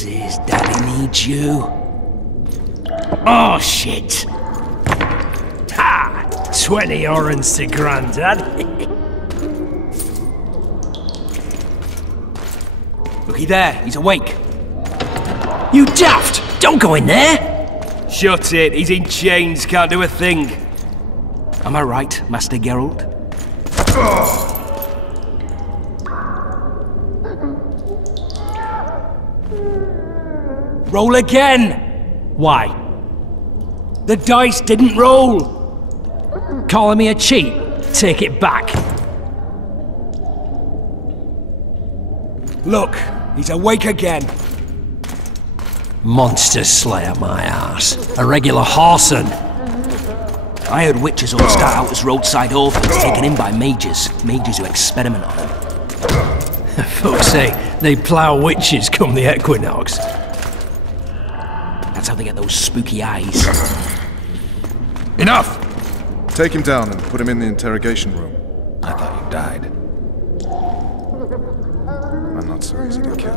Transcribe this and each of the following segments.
Places Daddy needs you. Oh, shit! Ha! 20 orens to Grandad. Looky there, he's awake. You daft! Don't go in there! Shut it, he's in chains, can't do a thing. Am I right, Master Geralt? Roll again! Why? The dice didn't roll! Calling me a cheat? Take it back. Look, he's awake again. Monster slayer, my ass. A regular whoreson. I heard witches all start out as roadside orphans taken in by mages. Mages who experiment on them. Folks say they plough witches come the equinox. That's how they get those spooky eyes. Enough! Take him down and put him in the interrogation room. I thought you died. I'm not so easy to kill.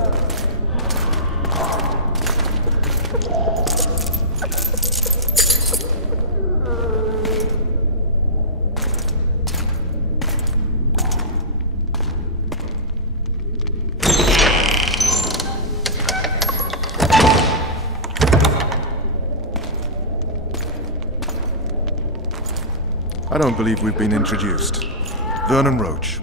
I don't believe we've been introduced. Vernon Roach.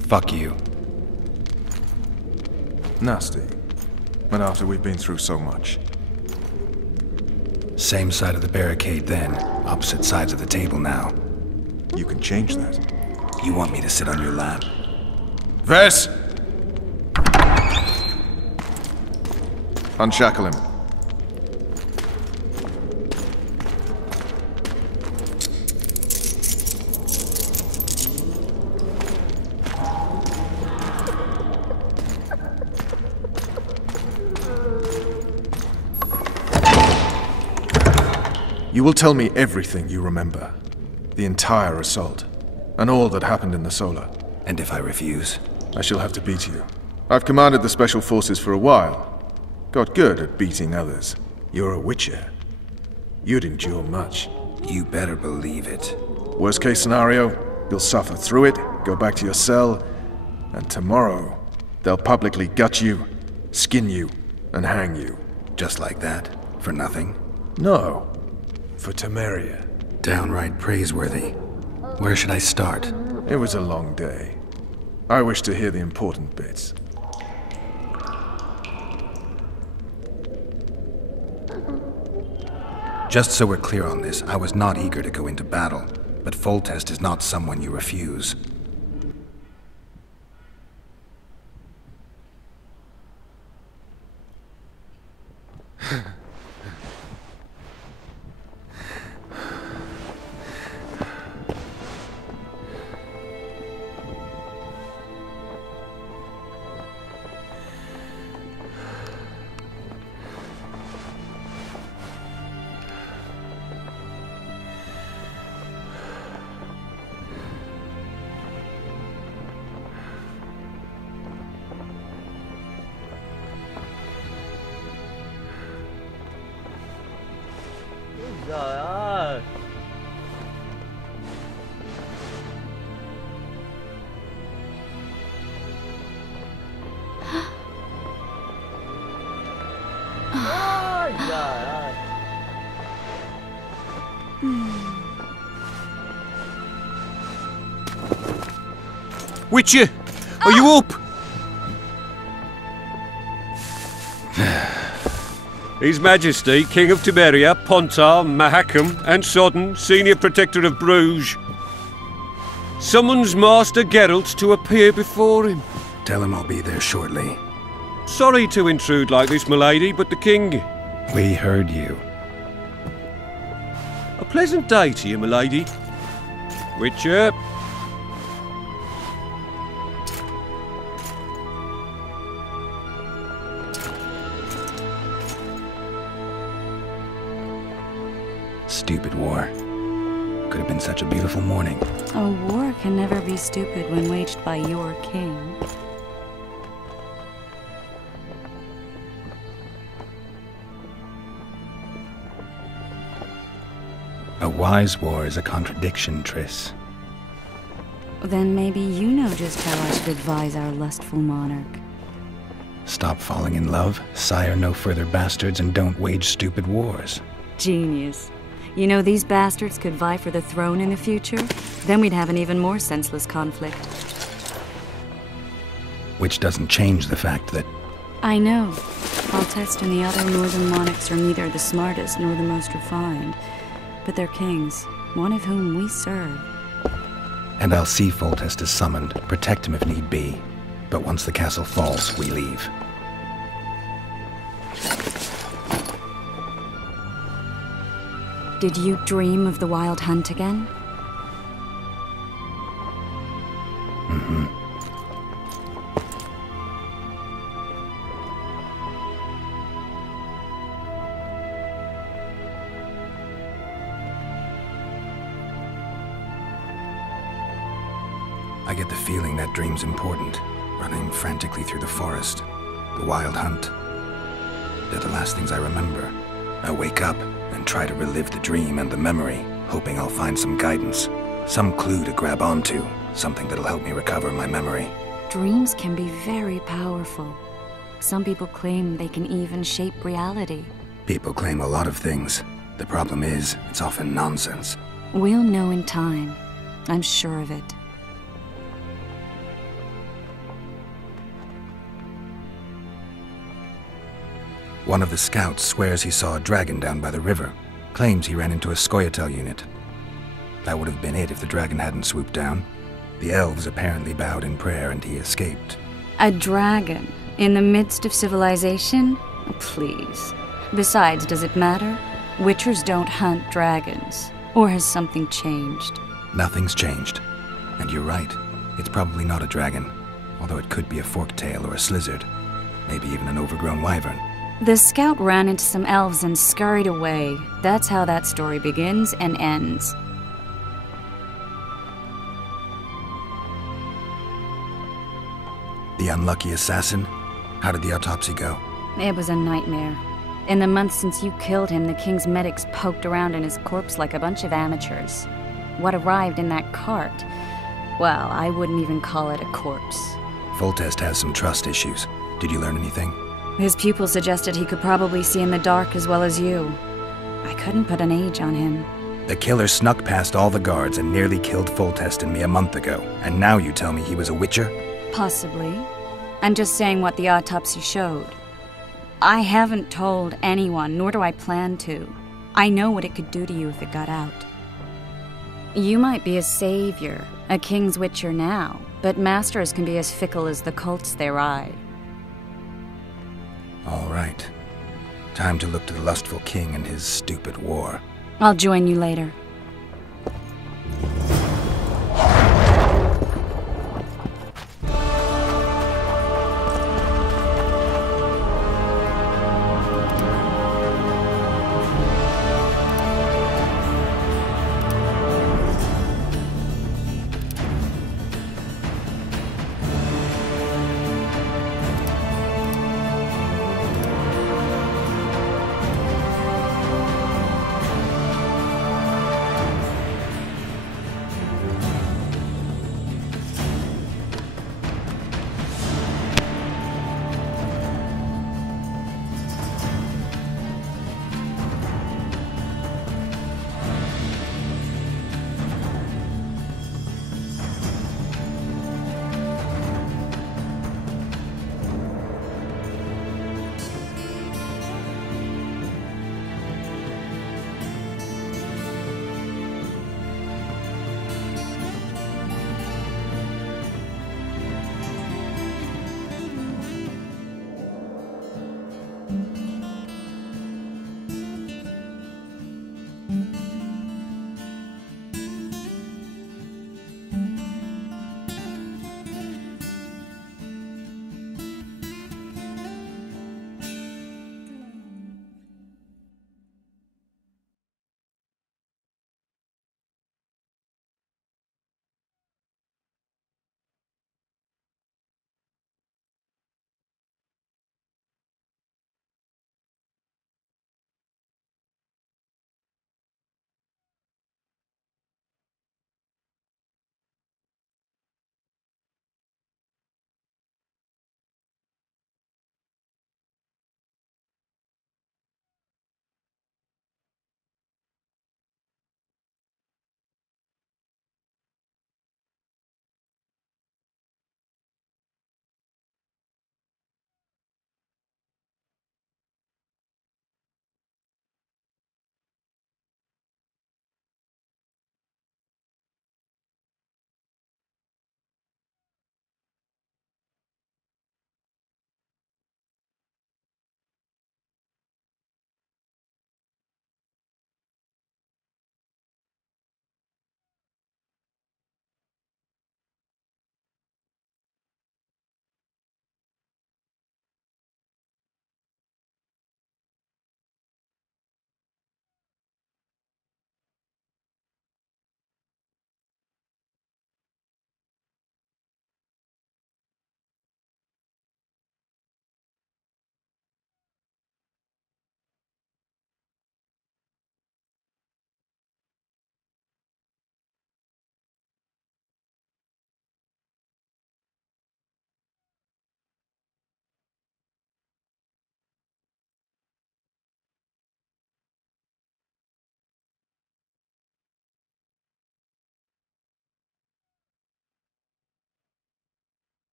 Fuck you. Nasty. And after we've been through so much. Same side of the barricade then. Opposite sides of the table now. You can change that. You want me to sit on your lap? Ves! Unshackle him. You will tell me everything you remember. The entire assault. And all that happened in the Solar. And if I refuse? I shall have to beat you. I've commanded the Special Forces for a while. Got good at beating others. You're a Witcher. You'd endure much. You better believe it. Worst case scenario, you'll suffer through it, go back to your cell, and tomorrow, they'll publicly gut you, skin you, and hang you. Just like that? For nothing? No. For Temeria. Downright praiseworthy. Where should I start? It was a long day. I wish to hear the important bits. Just so we're clear on this, I was not eager to go into battle, but Foltest is not someone you refuse. Trời ơi. Ôi trời ơi. Witcher, are you up? His Majesty, King of Temeria, Pontar, Mahakam, and Sodden, Senior Protector of Bruges, summons Master Geralt to appear before him. Tell him I'll be there shortly. Sorry to intrude like this, milady, but the King... We heard you. A pleasant day to you, milady. Witcher. stupid war. Could have been such a beautiful morning. A war can never be stupid when waged by your king. A wise war is a contradiction, Triss. Then maybe you know just how I should advise our lustful monarch. Stop falling in love, sire no further bastards, and don't wage stupid wars. Genius. You know, these bastards could vie for the throne in the future? Then we'd have an even more senseless conflict. Which doesn't change the fact that... I know. Foltest and the other northern monarchs are neither the smartest nor the most refined. But they're kings, one of whom we serve. And I'll see Foltest is summoned, protect him if need be. But once the castle falls, we leave. Did you dream of the wild hunt again? Mm-hmm. I get the feeling that dream's important. Running frantically through the forest. The wild hunt. They're the last things I remember. I wake up and try to relive the dream and the memory, hoping I'll find some guidance. Some clue to grab onto. Something that'll help me recover my memory. Dreams can be very powerful. Some people claim they can even shape reality. People claim a lot of things. The problem is, it's often nonsense. We'll know in time. I'm sure of it. One of the scouts swears he saw a dragon down by the river. Claims he ran into a Scoia'tael unit. That would have been it if the dragon hadn't swooped down. The elves apparently bowed in prayer and he escaped. A dragon? In the midst of civilization? Please. Besides, does it matter? Witchers don't hunt dragons. Or has something changed? Nothing's changed. And you're right. It's probably not a dragon. Although it could be a forktail or a slizzard. Maybe even an overgrown wyvern. The scout ran into some elves and scurried away. That's how that story begins and ends. The unlucky assassin? How did the autopsy go? It was a nightmare. In the months since you killed him, the king's medics poked around in his corpse like a bunch of amateurs. What arrived in that cart? Well, I wouldn't even call it a corpse. Foltest has some trust issues. Did you learn anything? His pupil suggested he could probably see in the dark as well as you. I couldn't put an age on him. The killer snuck past all the guards and nearly killed Foltest and me a month ago. And now you tell me he was a witcher? Possibly. I'm just saying what the autopsy showed. I haven't told anyone, nor do I plan to. I know what it could do to you if it got out. You might be a savior, a king's witcher now, but masters can be as fickle as the colts they ride. All right. Time to look to the lustful king and his stupid war. I'll join you later.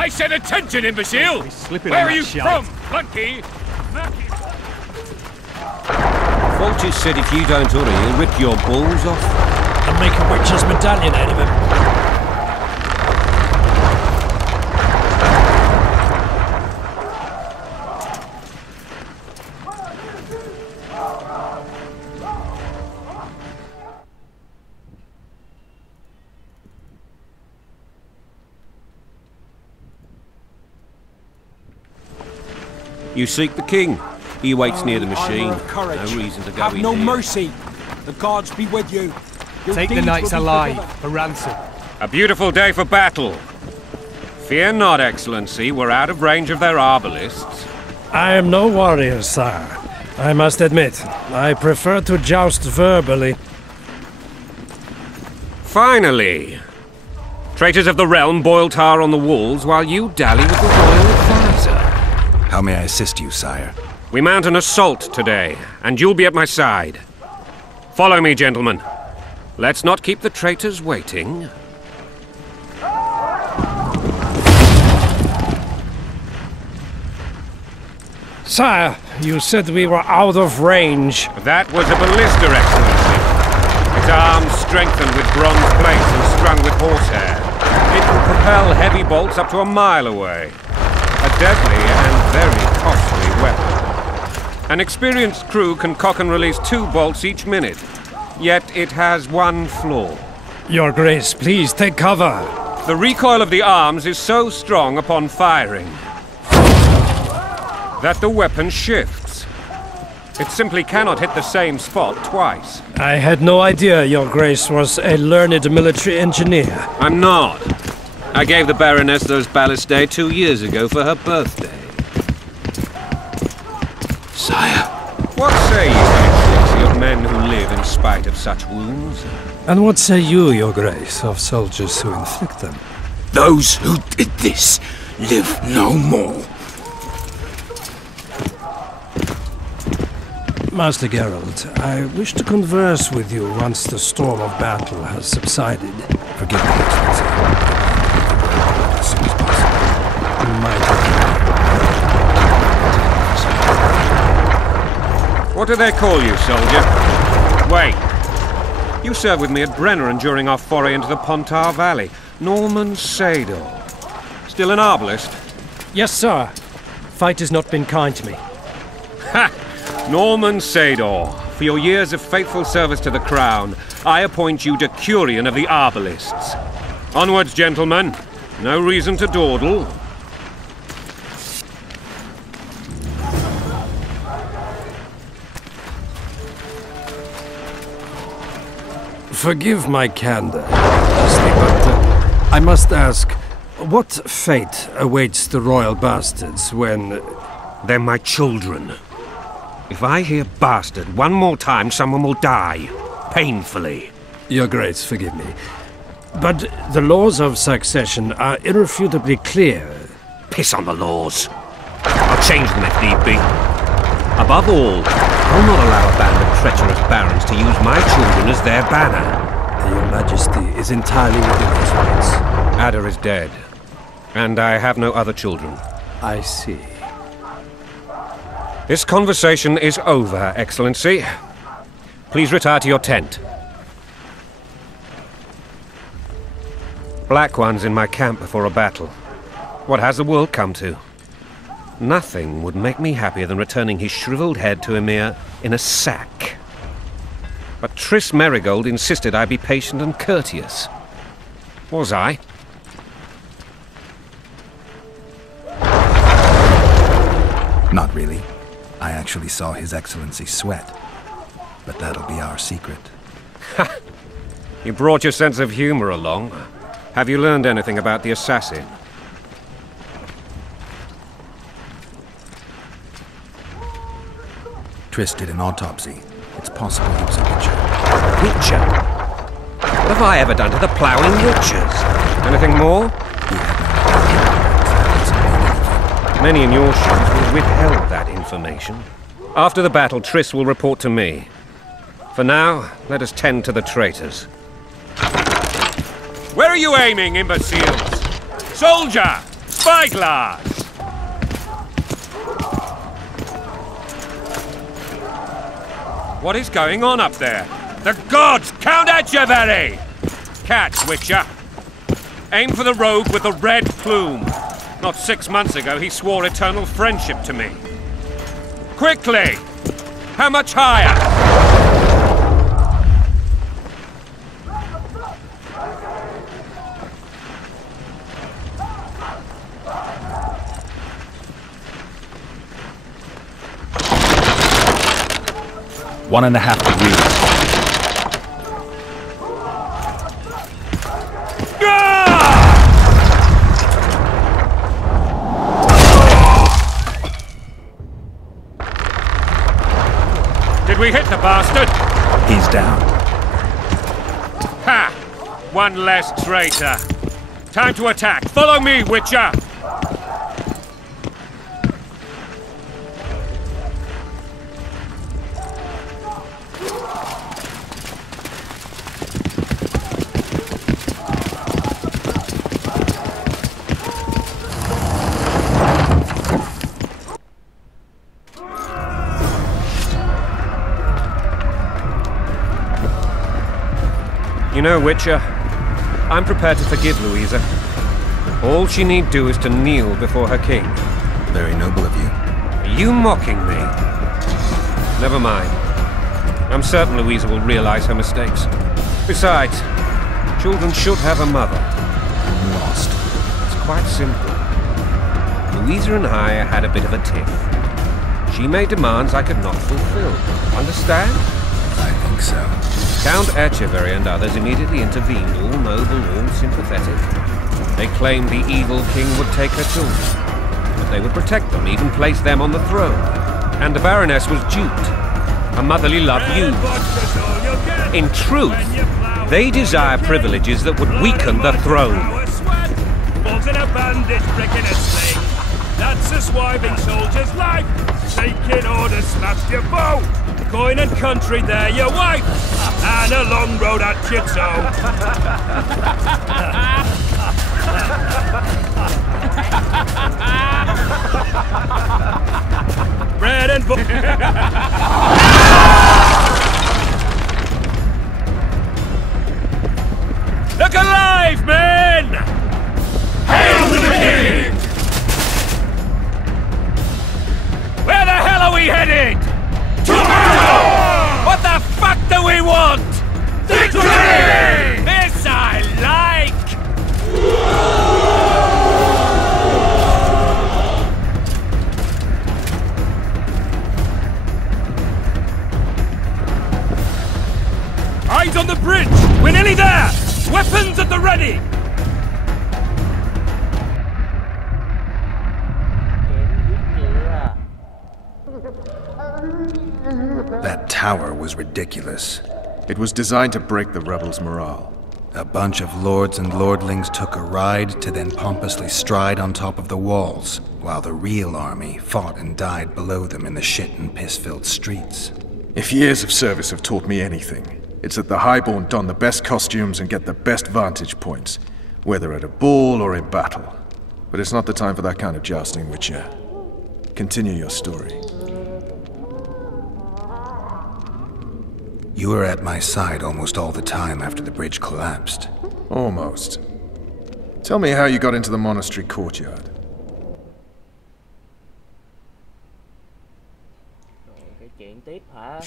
I said attention, imbecile! Where are you from, Flunky? Vulture said if you don't hurry, he'll rip your balls off. And make a witch's medallion out of him. You seek the king. He waits near the machine. No reason to go Have in no here. mercy. The gods be with you. Your Take the deeds knights will be alive forgiven. for ransom. A beautiful day for battle. Fear not, Excellency. We're out of range of their arbalists. I am no warrior, sire. I must admit, I prefer to joust verbally. Finally! Traitors of the realm boil tar on the walls while you dally with the royal advisor. How may I assist you, sire? We mount an assault today, and you'll be at my side. Follow me, gentlemen. Let's not keep the traitors waiting. Sire, you said we were out of range. That was a ballista, Excellency. Its arms strengthened with bronze plates and strung with horsehair. It will propel heavy bolts up to a mile away. A deadly and very costly weapon. An experienced crew can cock and release 2 bolts each minute. Yet it has one flaw. Your Grace, please take cover. The recoil of the arms is so strong upon firing that the weapon shifts. It simply cannot hit the same spot twice. I had no idea Your Grace was a learned military engineer. I'm not. I gave the Baroness those ballistae 2 years ago for her birthday. Sire. What say you, Excellency, of men who live in spite of such wounds? And what say you, Your Grace, of soldiers who inflict them? Those who did this live no more. Master Geralt, I wish to converse with you once the storm of battle has subsided. Forgive me, Excellency. As soon as possible. You might have... What do they call you, soldier? Wait. You served with me at Brenner during our foray into the Pontar Valley. Norman Sador. Still an arbalist? Yes, sir. Fight has not been kind to me. Ha! Norman Sador, for your years of faithful service to the crown, I appoint you Decurion of the Arbalists. Onwards, gentlemen. No reason to dawdle. Forgive my candor, but I must ask, what fate awaits the royal bastards when... They're my children. If I hear bastard one more time, someone will die. Painfully. Your Grace, forgive me. But the laws of succession are irrefutably clear. Piss on the laws. I'll change them if need be. Above all, I'll not allow a band of treacherous barons to use my children as their banner. Your Majesty is entirely within his rights. Ada is dead, and I have no other children. I see. This conversation is over, Excellency. Please retire to your tent. Black One's in my camp before a battle. What has the world come to? Nothing would make me happier than returning his shriveled head to Emir in a sack. But Triss Merigold insisted I be patient and courteous. Was I? Not really. I actually saw His Excellency sweat. But that'll be our secret. You brought your sense of humor along. Have you learned anything about the assassin? Triss did an autopsy. It's possible he was a witcher. Witcher? What have I ever done to the ploughing witchers? Anything more? He had no Many in your shoes will withheld that information. After the battle, Triss will report to me. For now, let us tend to the traitors. Where are you aiming, imbeciles? Soldier! Spyglass! What is going on up there? The gods! Count Etcheverry! Catch, Witcher. Aim for the rogue with the red plume. Not 6 months ago, he swore eternal friendship to me. Quickly! How much higher? One and a half degrees. Did we hit the bastard? He's down. Ha! One less traitor. Time to attack. Follow me, Witcher! You know, Witcher, I'm prepared to forgive Louisa. All she need do is to kneel before her king. Very noble of you. Are you mocking me? Never mind. I'm certain Louisa will realize her mistakes. Besides, children should have a mother. I'm lost. It's quite simple. Louisa and I had a bit of a tiff. She made demands I could not fulfill. Understand? I think so. Count Etcheverry and others immediately intervened, all noble, all sympathetic. They claimed the evil king would take her children, but they would protect them, even place them on the throne. And the Baroness was duped. Her motherly love used. In truth, they desire privileges that would weaken the throne. Balls in a bandage, brick in a sling. That's a swiving soldier's life. Taking orders, smashed your bow. Coin and country, there your wife. And a long road at your toe. Bread and butter. Look alive, men! Hail to the king! Where the hell are we headed? What the fuck do we want? Victory! This I like! Eyes on the bridge! We're nearly there! Weapons at the ready! That tower was ridiculous. It was designed to break the rebels' morale. A bunch of lords and lordlings took a ride to then pompously stride on top of the walls, while the real army fought and died below them in the shit and piss-filled streets. If years of service have taught me anything, it's that the highborn don the best costumes and get the best vantage points, whether at a ball or in battle. But it's not the time for that kind of jousting, Witcher. Continue your story. You were at my side almost all the time after the bridge collapsed. Almost. Tell me how you got into the monastery courtyard. Cái chuyện tiếp hả?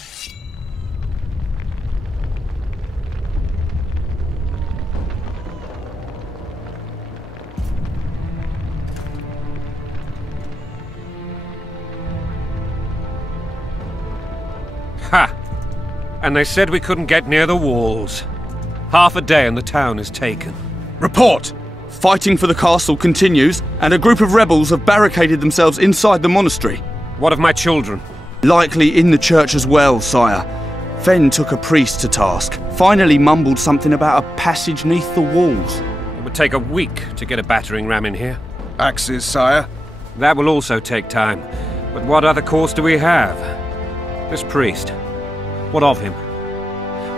Ha! And they said we couldn't get near the walls. Half a day and the town is taken. Report! Fighting for the castle continues, and a group of rebels have barricaded themselves inside the monastery. What of my children? Likely in the church as well, sire. Fen took a priest to task, finally mumbled something about a passage neath the walls. It would take a week to get a battering ram in here. Axes, sire? That will also take time. But what other course do we have? This priest. What of him?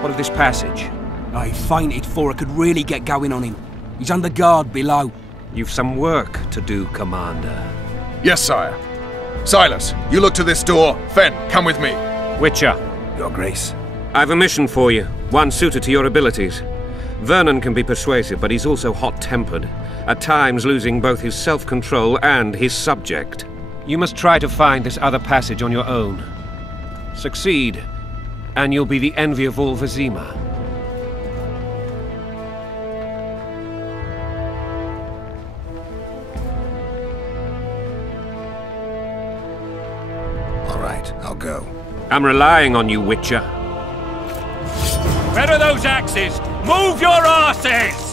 What of this passage? I fainted before I could really get going on him. He's under guard below. You've some work to do, Commander. Yes, sire. Silas, you look to this door. Fen, come with me. Witcher. Your Grace. I've a mission for you, one suited to your abilities. Vernon can be persuasive, but he's also hot-tempered, at times losing both his self-control and his subject. You must try to find this other passage on your own. Succeed, and you'll be the envy of all Vizima. All right, I'll go. I'm relying on you, Witcher. Where are those axes? Move your arses!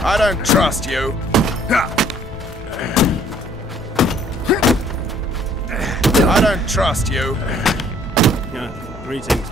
I don't trust you. I don't trust you. Greetings.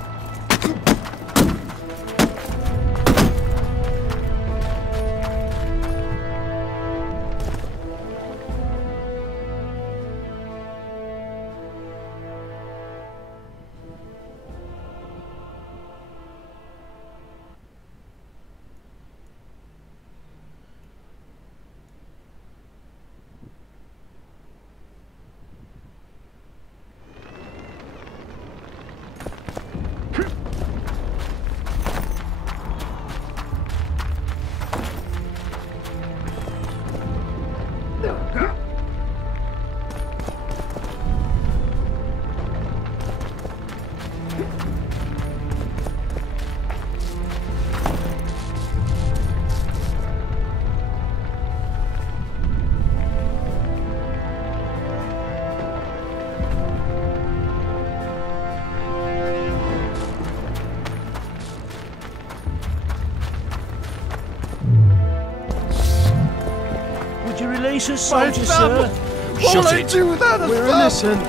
Release us, soldiers, sir. Shut it. We're innocent.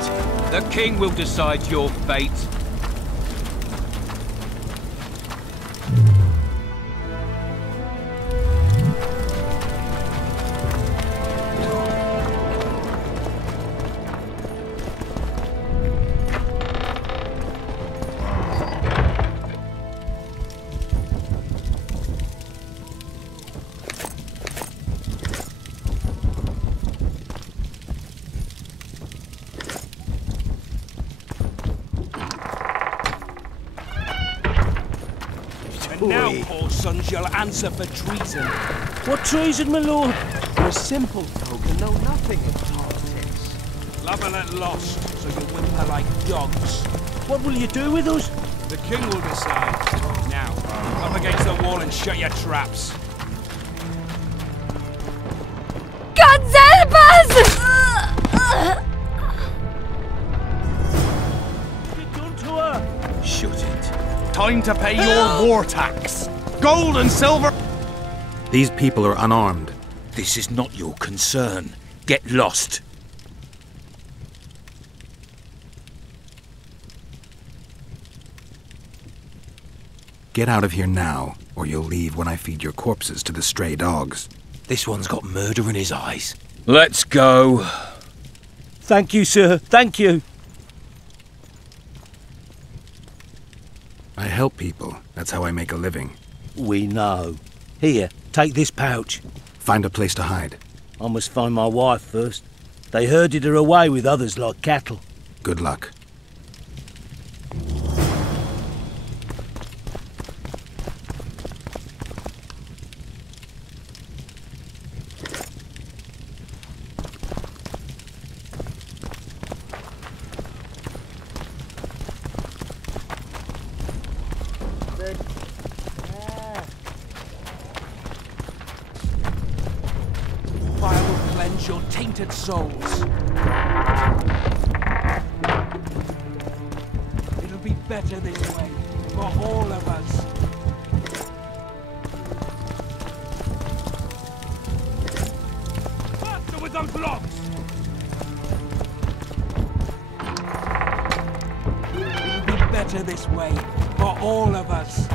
The king will decide your fate. Now, poor sons, you'll answer for treason. What treason, my lord? We're simple folk and know nothing of politics. Love and at lost, so you whimper like dogs. What will you do with us? The king will decide. Now, up against the wall and shut your traps. God help us! What's it done to her? Shut it. Time to pay your war tax. Gold and silver. These people are unarmed. This is not your concern. Get lost. Get out of here now, or you'll leave when I feed your corpses to the stray dogs. This one's got murder in his eyes. Let's go. Thank you, sir. Thank you. I help people. That's how I make a living. We know. Here, take this pouch. Find a place to hide. I must find my wife first. They herded her away with others like cattle. Good luck. Phịch. Fire will cleanse your tainted souls. It'll be better this way, for all of us. Faster with those locks! It'll be better this way, for all of us.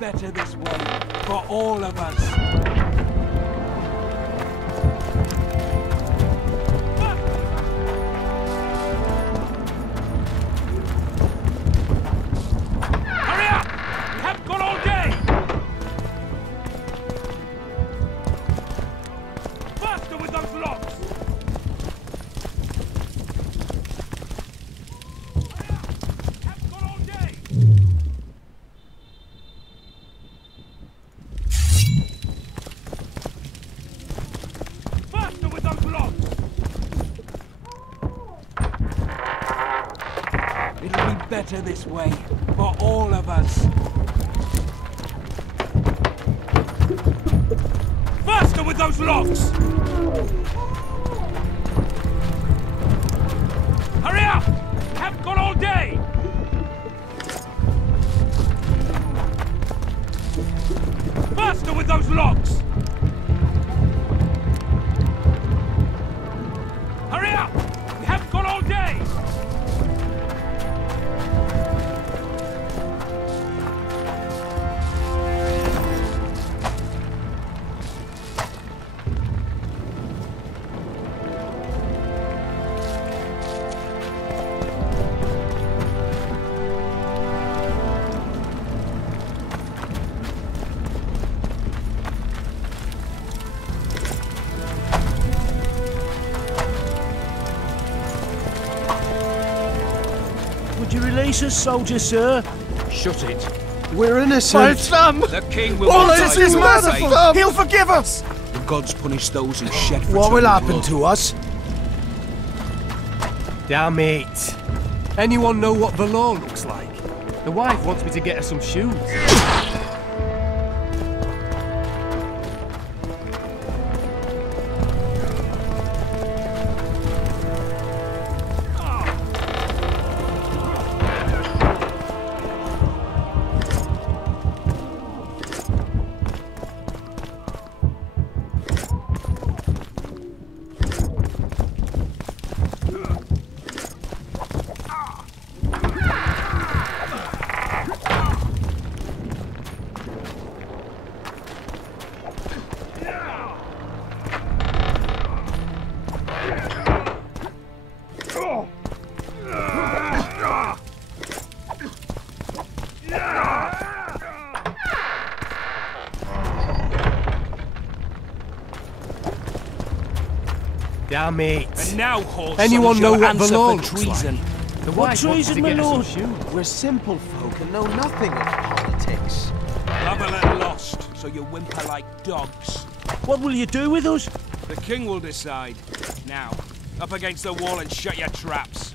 Better this way, for all of us. Hurry up! We haven't got all day! Faster with those locks! Hurry up! We haven't got all day! Better this way, for all of us. Faster with those locks! Hurry up! We haven't got all day! Faster with those locks! Hurry up! We haven't got all day! Would you release us, soldier, sir? Shut it. We're innocent. The king will All decide this is who merciful. saves. He'll forgive us. The gods punish those who shed for What will happen blood. to us? Damn it. Anyone know what the law looks like? The wife wants me to get her some shoes. Damn it. And now, whore Anyone sons, know you'll what the answer law for looks treason. like? The What wife wants me treason, to my get her some lord? shoes. We're simple folk and know nothing of politics. Love and lost, so you whimper like dogs. What will you do with us? The king will decide. Now, up against the wall and shut your traps.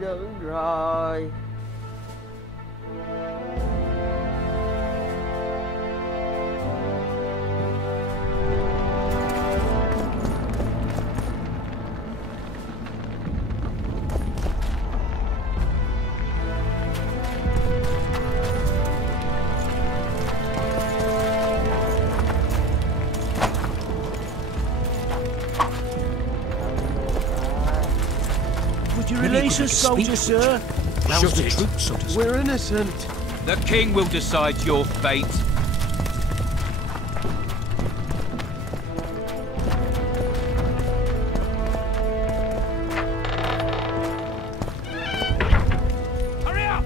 Đúng rồi. case of soldier, sir. Rouse the troops, so to speak. We're innocent. The king will decide your fate. Hurry up!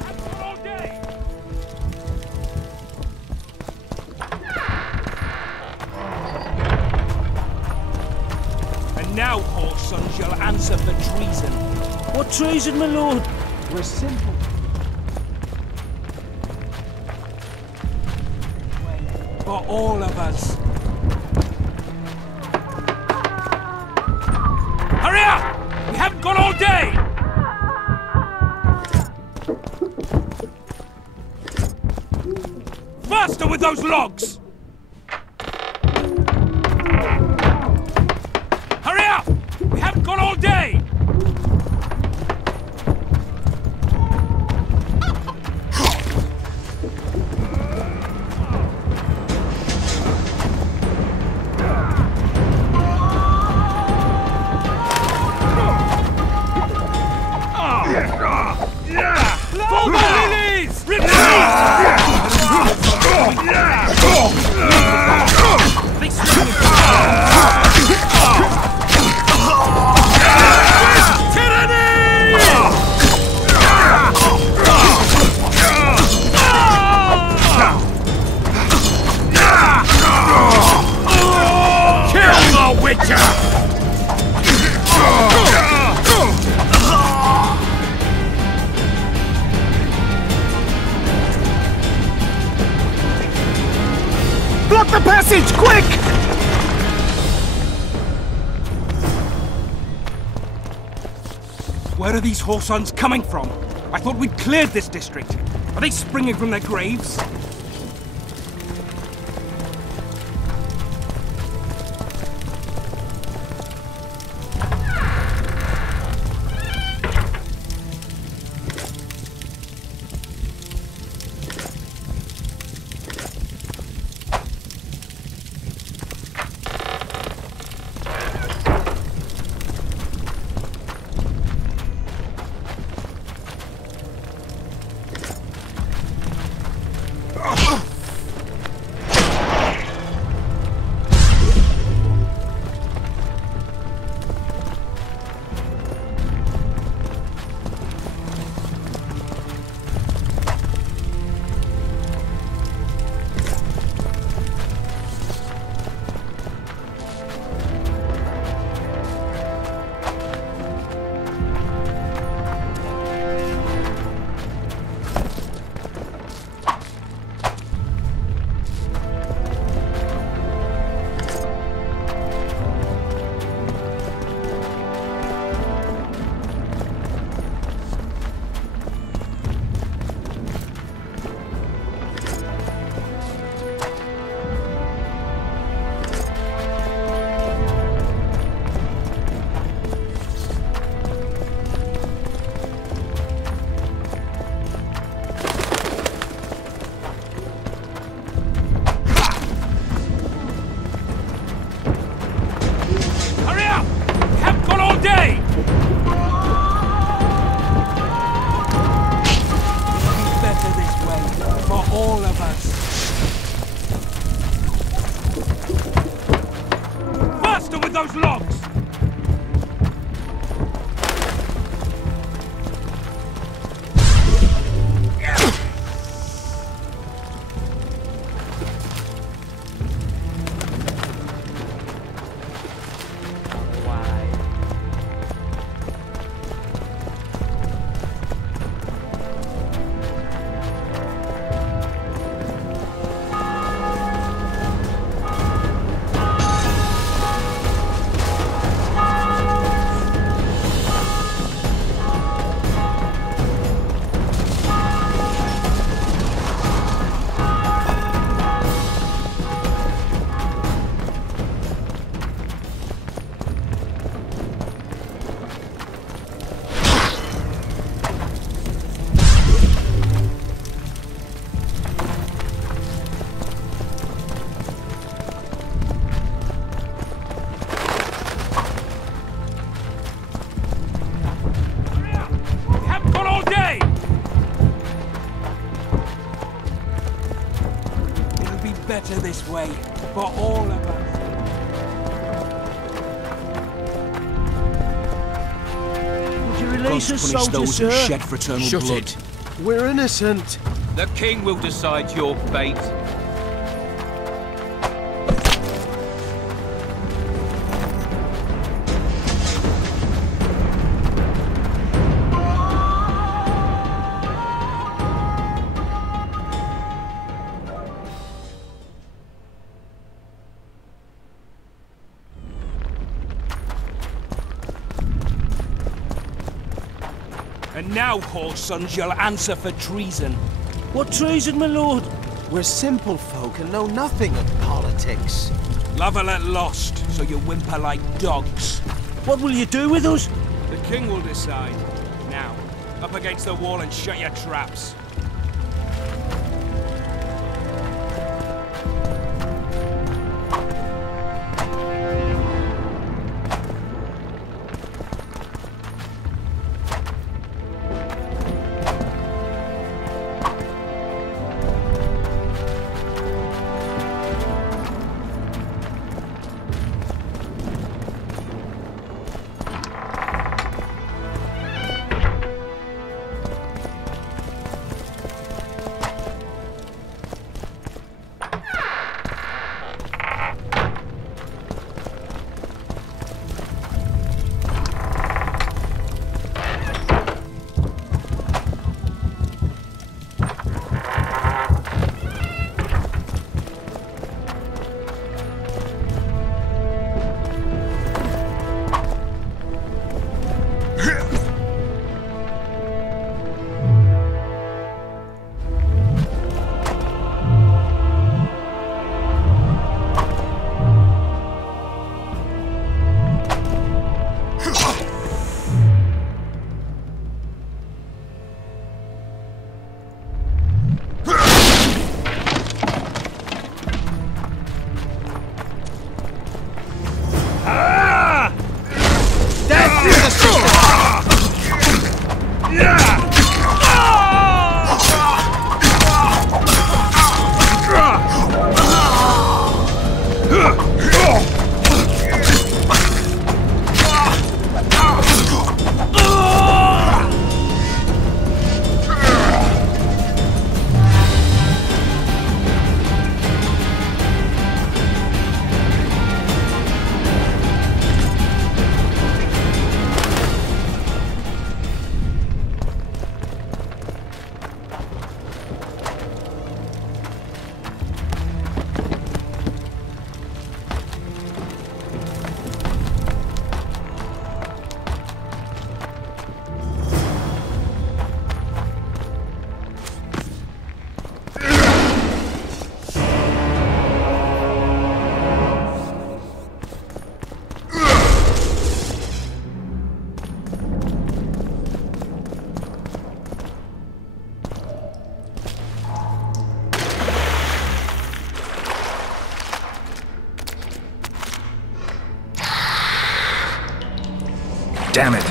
I've got all day! And now, whoreson, shall answer for treason. What treason, my lord? We're simple. For all of us. Hurry up! We haven't got all day! Faster with those logs! Hurry up! We haven't got all day! Fall the lilies! Rip Kill the Witcher! Block the passage, quick! Where are these whoresons coming from? I thought we'd cleared this district. Are they springing from their graves? those logs! this way, for all of us. Would you release us, Punish soldier, those sir? who shed fraternal Shut blood. it. We're innocent. The king will decide your fate. And now, whoresons, you'll answer for treason. What treason, my lord? We're simple folk and know nothing of politics. Lavalette lost, so you whimper like dogs. What will you do with us? The king will decide. Now, up against the wall and shut your traps. Damn it!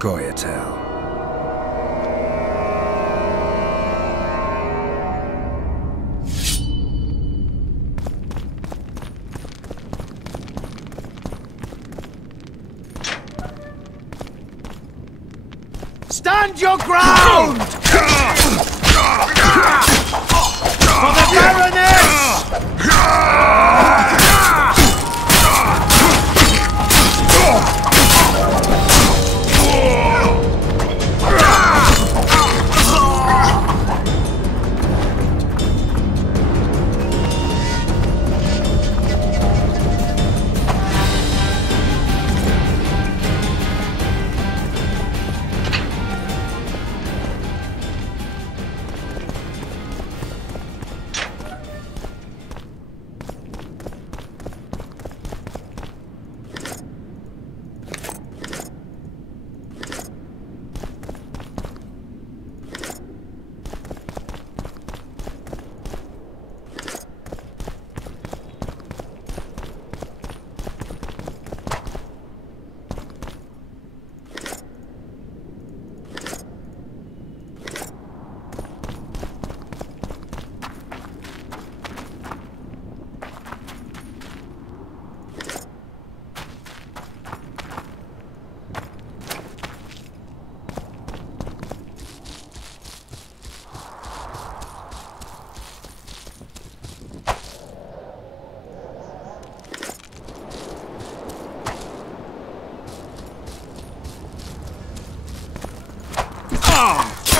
Scoia'tael. Stand your ground! For the Baroness!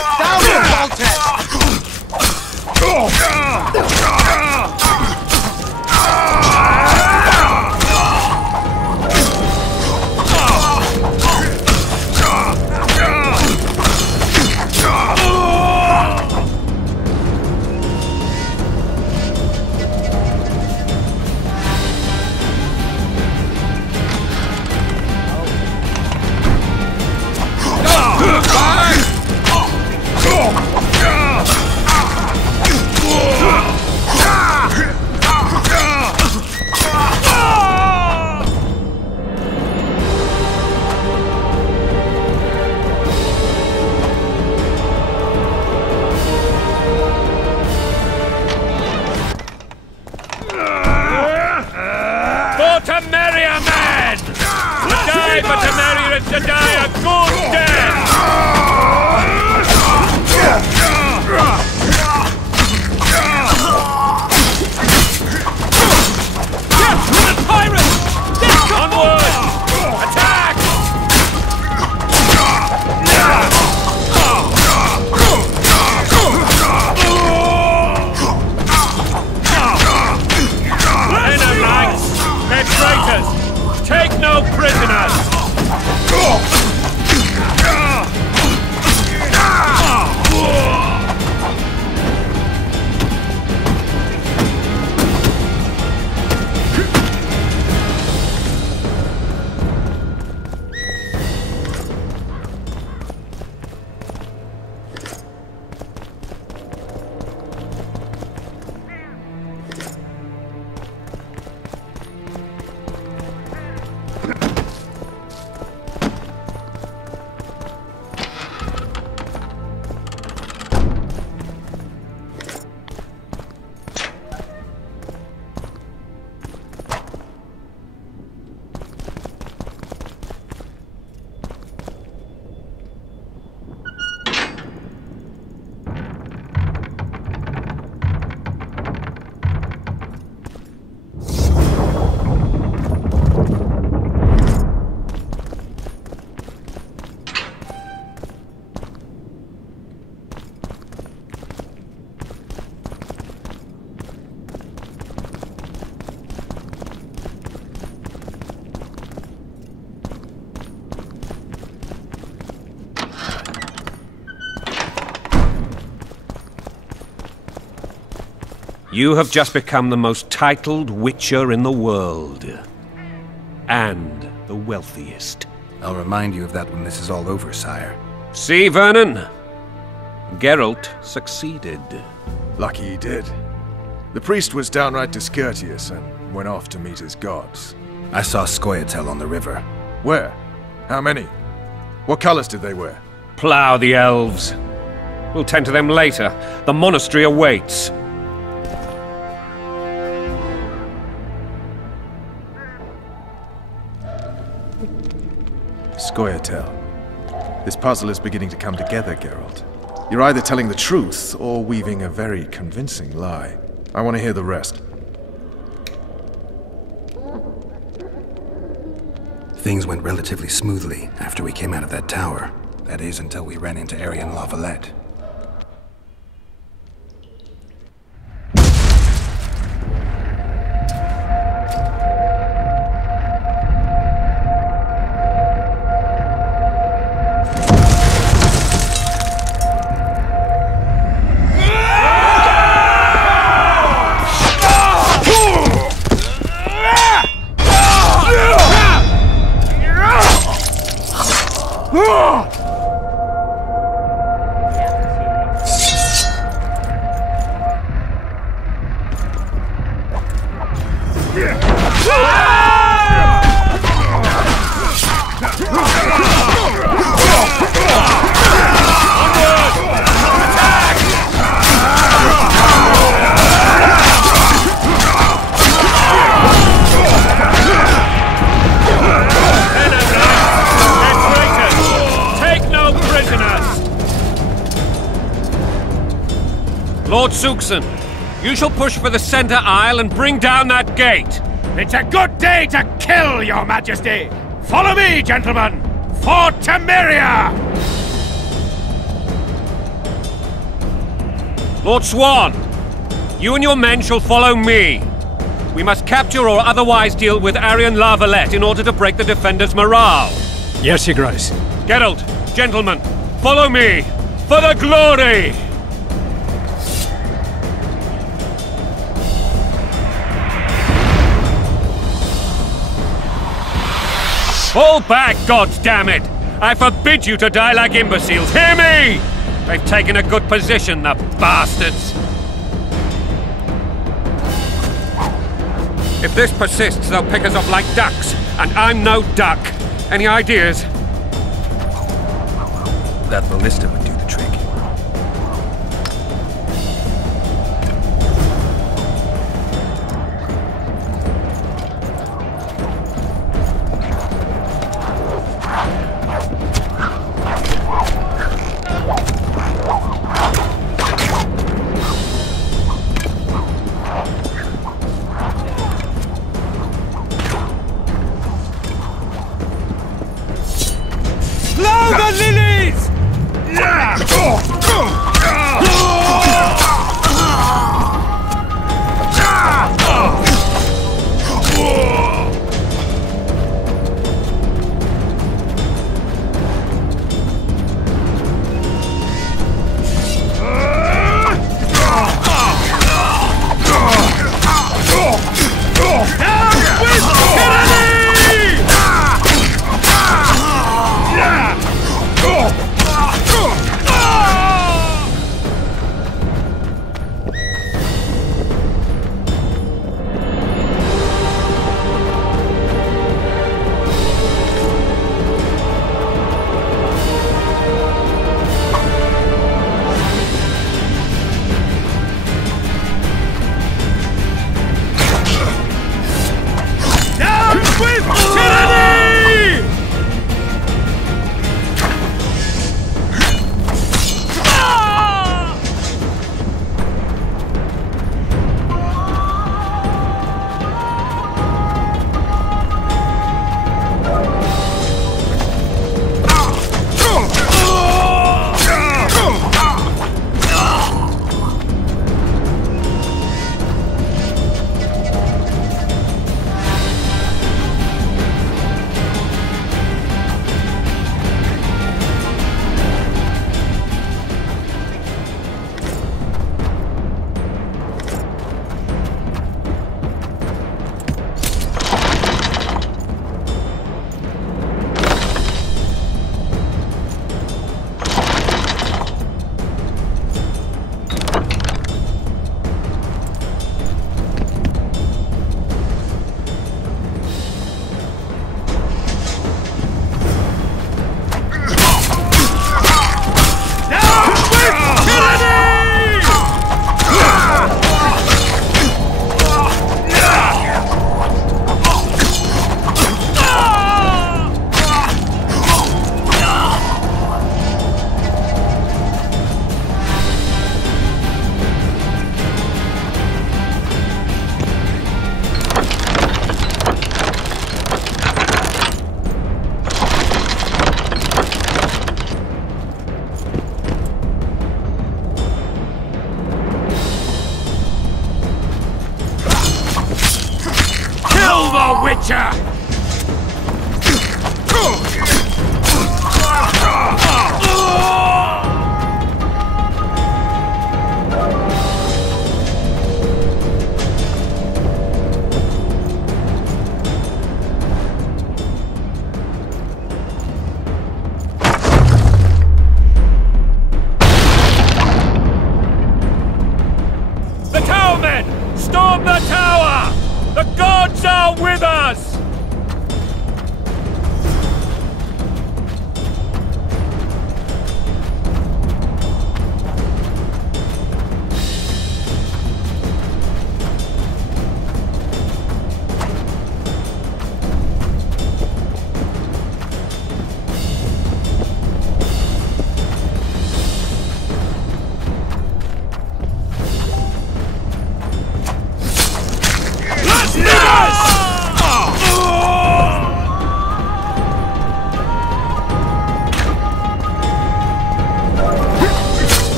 Down the Voltex! To die a good death! The pirates! Onward! Attack! Enemies! They're traitors! Take no prisoners! You have just become the most titled witcher in the world. And the wealthiest. I'll remind you of that when this is all over, sire. See, Vernon? Geralt succeeded. Lucky he did. The priest was downright discourteous and went off to meet his gods. I saw Scoia'tael on the river. Where? How many? What colors did they wear? Plough the elves. We'll tend to them later. The monastery awaits. Scoia'tael. This puzzle is beginning to come together, Geralt. You're either telling the truth or weaving a very convincing lie. I want to hear the rest. Things went relatively smoothly after we came out of that tower. That is, until we ran into Aryan La Valette. Lord Suxon, you shall push for the center aisle and bring down that gate. It's a good day to kill, Your Majesty! Follow me, gentlemen! For Temeria! Lord Swan, you and your men shall follow me. We must capture or otherwise deal with Aryan La Valette in order to break the defenders' morale. Yes, Your Grace. Geralt, gentlemen, follow me! For the glory! Fall back, goddammit! I forbid you to die like imbeciles. Hear me! They've taken a good position, the bastards. If this persists, they'll pick us up like ducks, and I'm no duck. Any ideas? That ballista would do the trick. Blow the lilies!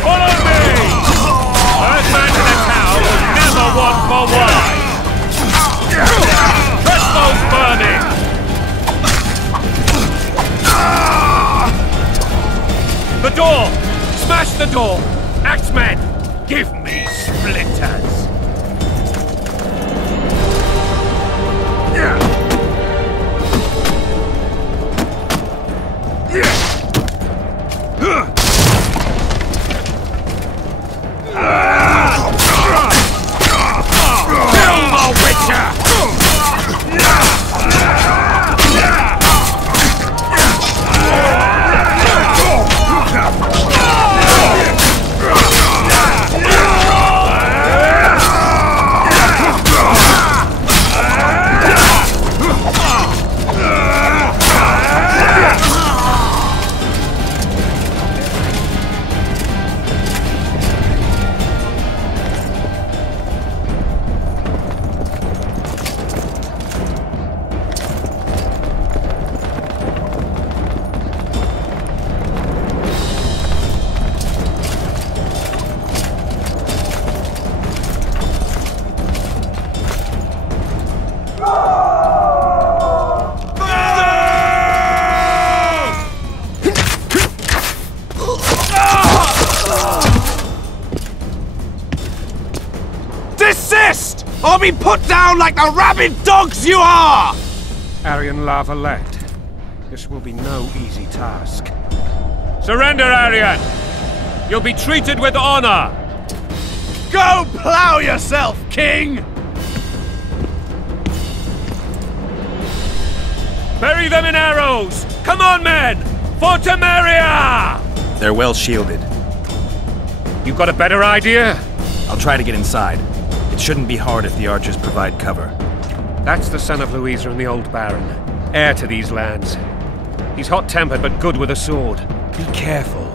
Follow me! First man to the town was never one for one! Press those burning! The door! Smash the door! Axemen! Give me splinters! Kill the Witcher! Desist! Or be put down like the rabid dogs you are! Aryan Lavalette, this will be no easy task. Surrender, Aryan! You'll be treated with honor! Go plow yourself, King! Bury them in arrows! Come on, men! For Temeria! They're well shielded. You got a better idea? I'll try to get inside. It shouldn't be hard if the archers provide cover. That's the son of Louisa and the old Baron, heir to these lands. He's hot-tempered but good with a sword. Be careful.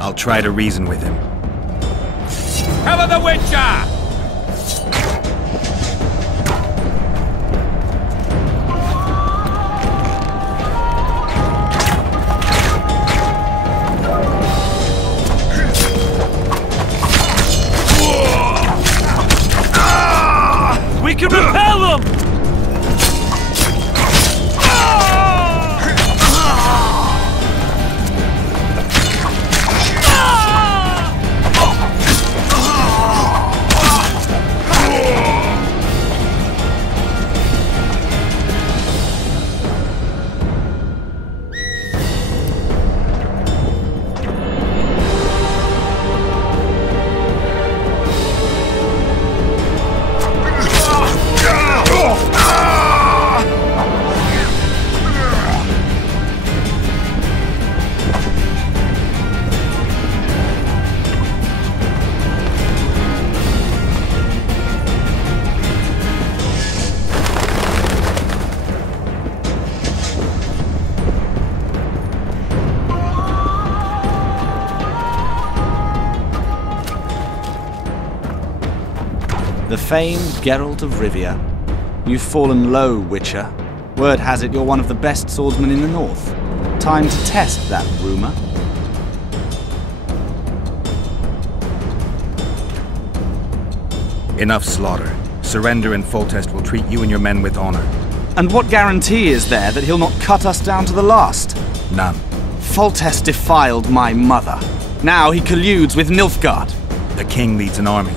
I'll try to reason with him. Cover the Witcher! We can repel them! The famed Geralt of Rivia. You've fallen low, Witcher. Word has it you're one of the best swordsmen in the north. Time to test that rumor. Enough slaughter. Surrender and Foltest will treat you and your men with honor. And what guarantee is there that he'll not cut us down to the last? None. Foltest defiled my mother. Now he colludes with Nilfgaard. The king leads an army.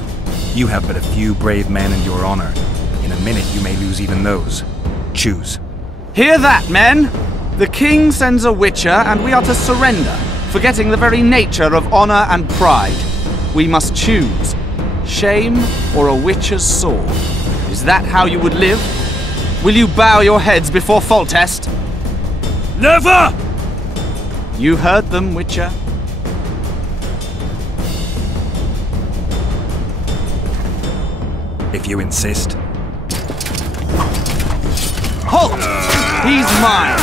You have but a few brave men and your honor. In a minute you may lose even those. Choose. Hear that, men! The king sends a Witcher and we are to surrender, forgetting the very nature of honor and pride. We must choose. Shame or a Witcher's sword. Is that how you would live? Will you bow your heads before Foltest? Never! You heard them, Witcher. If you insist. Halt! He's mine!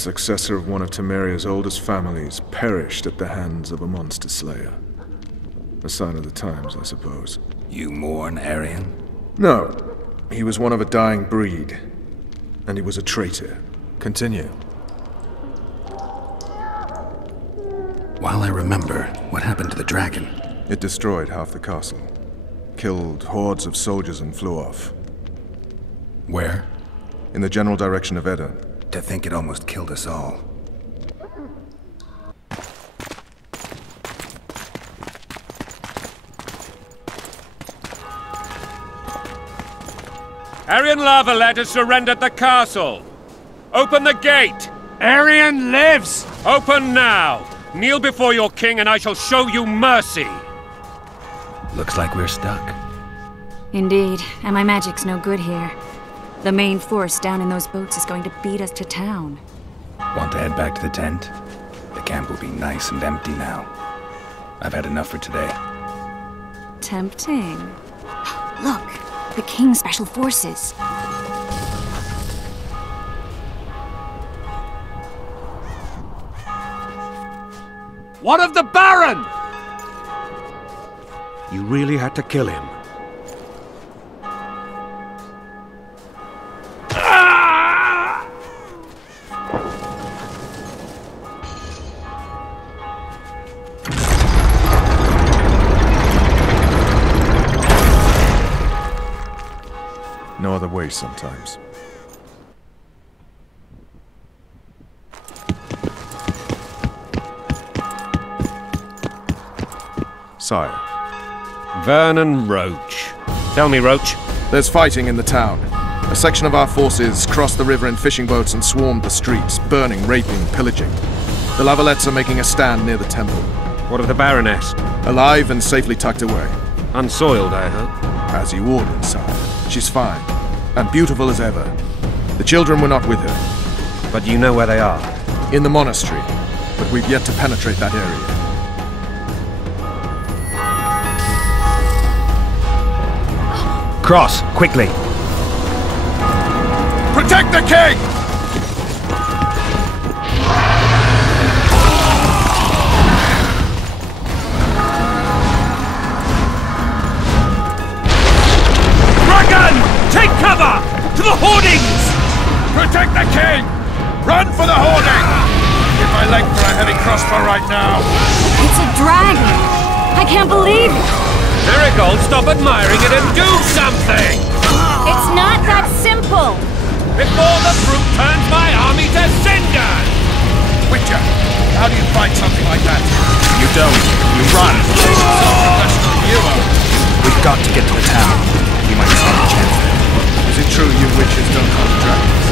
successor of one of Temeria's oldest families perished at the hands of a monster slayer. A sign of the times, I suppose. You mourn Arian? No. He was one of a dying breed. And he was a traitor. Continue. While I remember, what happened to the dragon? It destroyed half the castle. Killed hordes of soldiers and flew off. Where? In the general direction of Edda. To think it almost killed us all. Arian Lavalet has surrendered the castle. Open the gate! Arian lives! Open now! Kneel before your king and I shall show you mercy! Looks like we're stuck. Indeed, and my magic's no good here. The main force down in those boats is going to beat us to town. Want to head back to the tent? The camp will be nice and empty now. I've had enough for today. Tempting. Look, the King's Special Forces. What of the Baron? You really had to kill him. No other way sometimes. Sire. Vernon Roach. Tell me, Roach. There's fighting in the town. A section of our forces crossed the river in fishing boats and swarmed the streets, burning, raping, pillaging. The Lavalets are making a stand near the temple. What of the Baroness? Alive and safely tucked away. Unsoiled, I hope. As you ordered, sire. She's fine. And beautiful as ever. The children were not with her. But you know where they are? In the monastery. But we've yet to penetrate that area. Cross, quickly! Protect the king! Dragon! Take cover! To the hoardings! Protect the king! Run for the hoarding! Give my leg for a heavy crossbow right now! It's a dragon! I can't believe it! Marigold, stop admiring it and do something! It's not that simple! Before the fruit turns my army to cinder! Witcher, how do you fight something like that? You don't. You run. We've got to get to the town. We might stand a chance there. Is it true you witches don't hunt dragons?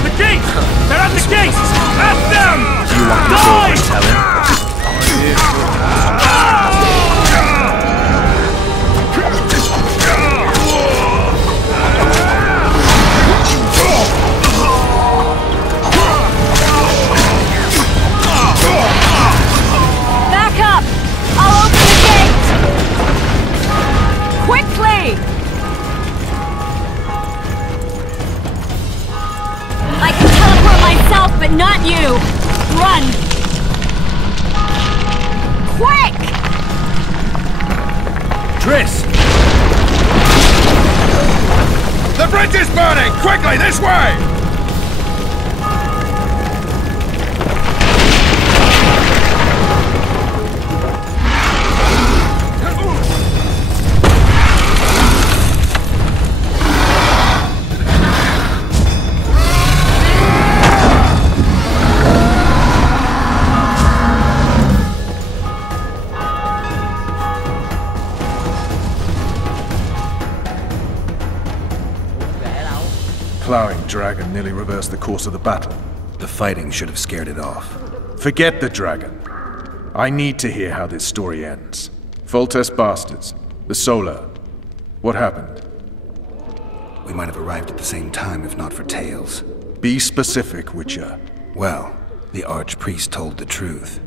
The gate! They're at the gate! At them! You want to go and tell him? Back up! I'll open the gate! Quickly! I can teleport myself, but not you! Run! Quick! Triss! The bridge is burning! Quickly, this way! Plowing dragon nearly reversed the course of the battle. The fighting should have scared it off. Forget the dragon. I need to hear how this story ends. Foltest bastards. The Solar. What happened? We might have arrived at the same time if not for tales. Be specific, Witcher. Well, the Archpriest told the truth.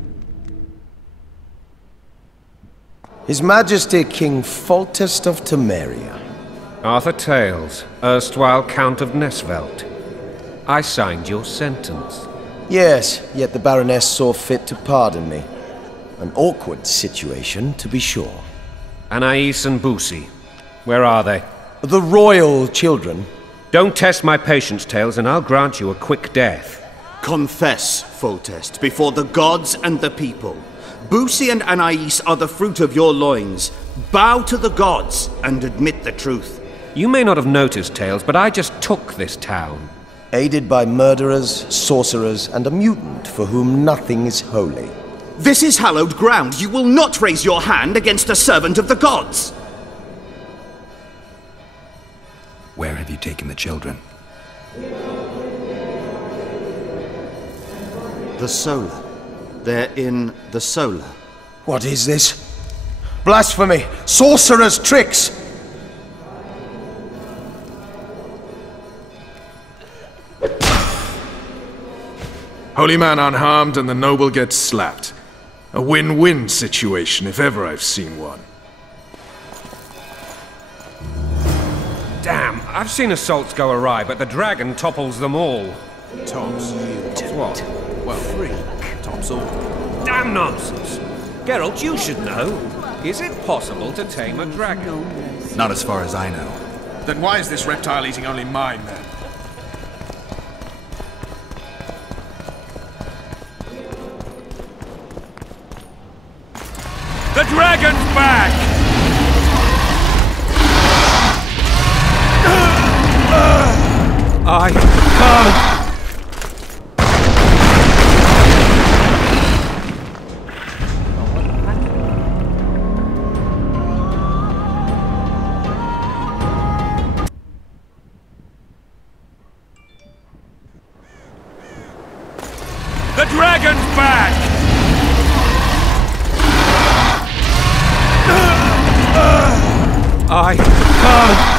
His Majesty King Foltest of Temeria. Arthur Tales, erstwhile Count of Nesvelt. I signed your sentence. Yes, yet the Baroness saw fit to pardon me. An awkward situation, to be sure. Anais and Boosie, where are they? The royal children. Don't test my patience, Tails, and I'll grant you a quick death. Confess, Foltest, before the gods and the people. Boosie and Anais are the fruit of your loins. Bow to the gods and admit the truth. You may not have noticed, Tails, but I just took this town. Aided by murderers, sorcerers, and a mutant for whom nothing is holy. This is hallowed ground. You will not raise your hand against a servant of the gods. Where have you taken the children? The Solar. They're in the Solar. What is this? Blasphemy! Sorcerer's tricks! Holy man unharmed and the noble gets slapped. A win-win situation, if ever I've seen one. Damn, I've seen assaults go awry, but the dragon topples them all. Tops. What? Well, 3. Tops all. Damn nonsense! Geralt, you should know. Is it possible to tame a dragon? Not as far as I know. Then why is this reptile eating only mine, then? The dragon's back! I can't! The dragon's back! I can't!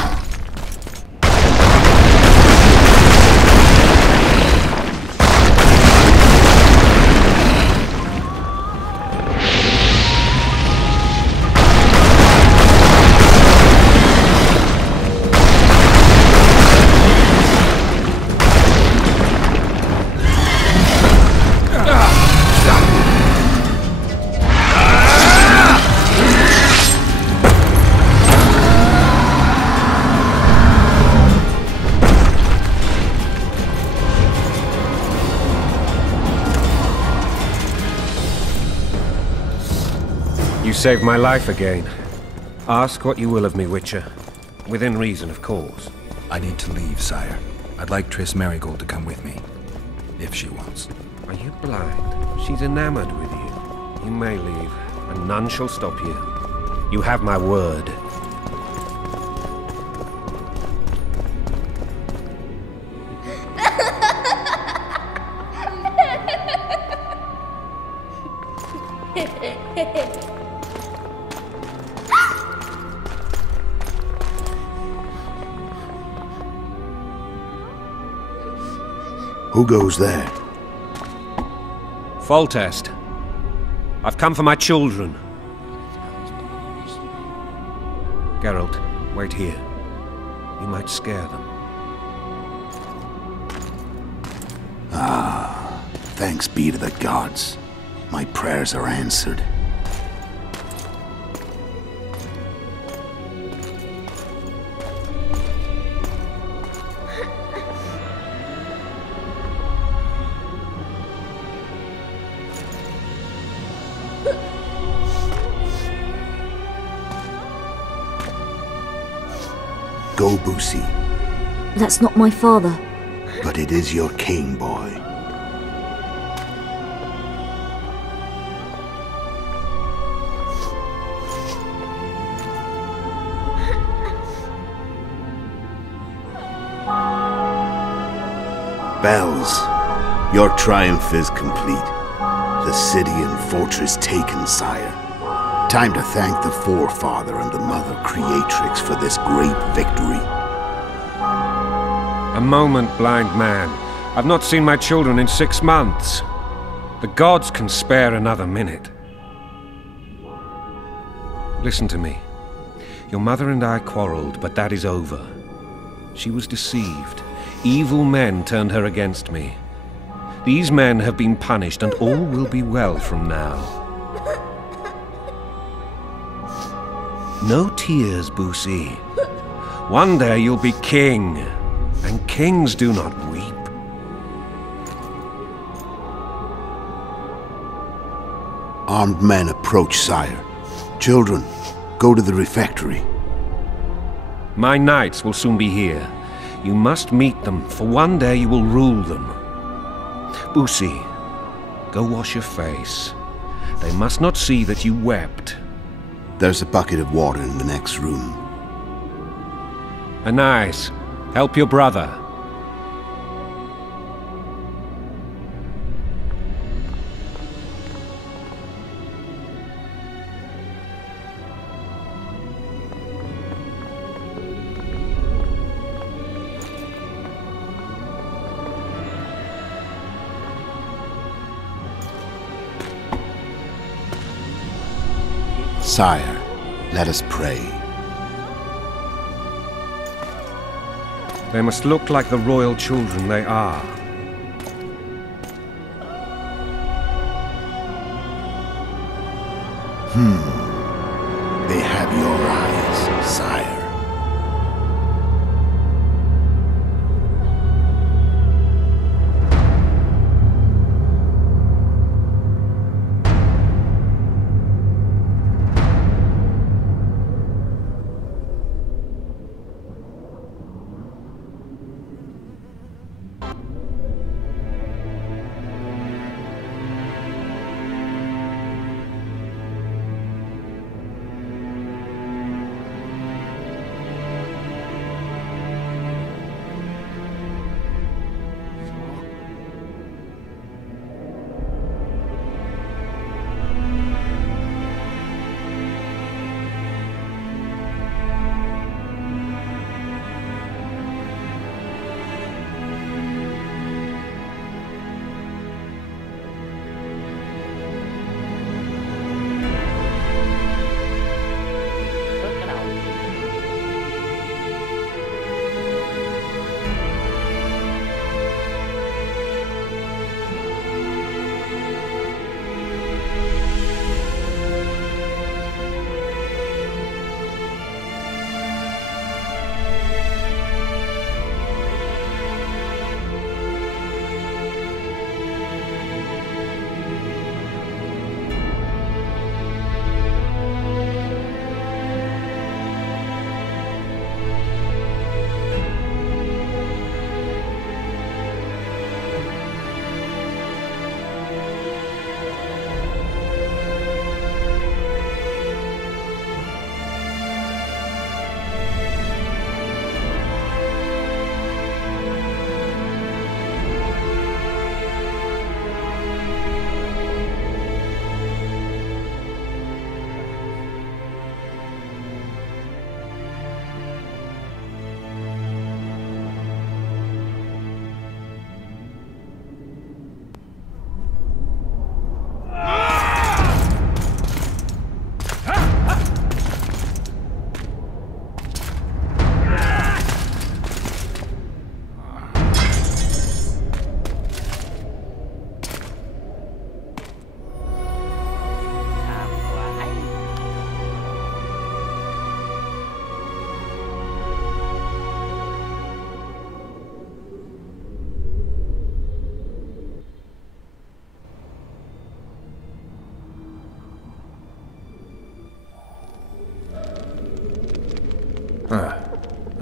You saved my life again. Ask what you will of me, Witcher. Within reason, of course. I need to leave, sire. I'd like Triss Merigold to come with me. If she wants. Are you blind? She's enamored with you. You may leave, and none shall stop you. You have my word. Who goes there? Foltest. I've come for my children. Geralt, wait here. You might scare them. Ah, thanks be to the gods. My prayers are answered. Go, Boosie. That's not my father. But it is your king, boy. Bells, your triumph is complete. The city and fortress taken, sire. Time to thank the Forefather and the Mother Creatrix for this great victory. A moment, blind man. I've not seen my children in 6 months. The gods can spare another minute. Listen to me. Your mother and I quarreled, but that is over. She was deceived. Evil men turned her against me. These men have been punished, and all will be well from now. No tears, Boosie. One day you'll be king, and kings do not weep. Armed men approach, sire. Children, go to the refectory. My knights will soon be here. You must meet them, for one day you will rule them. Boosie, go wash your face. They must not see that you wept. There's a bucket of water in the next room. Anais, help your brother. Sire, let us pray. They must look like the royal children they are. They have your eyes, sire.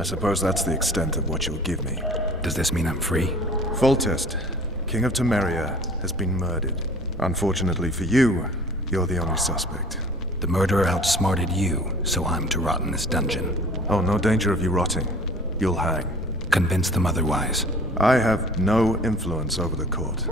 I suppose that's the extent of what you'll give me. Does this mean I'm free? Foltest, King of Temeria, has been murdered. Unfortunately for you, you're the only suspect. The murderer outsmarted you, so I'm to rot in this dungeon. Oh, no danger of you rotting. You'll hang. Convince them otherwise. I have no influence over the court.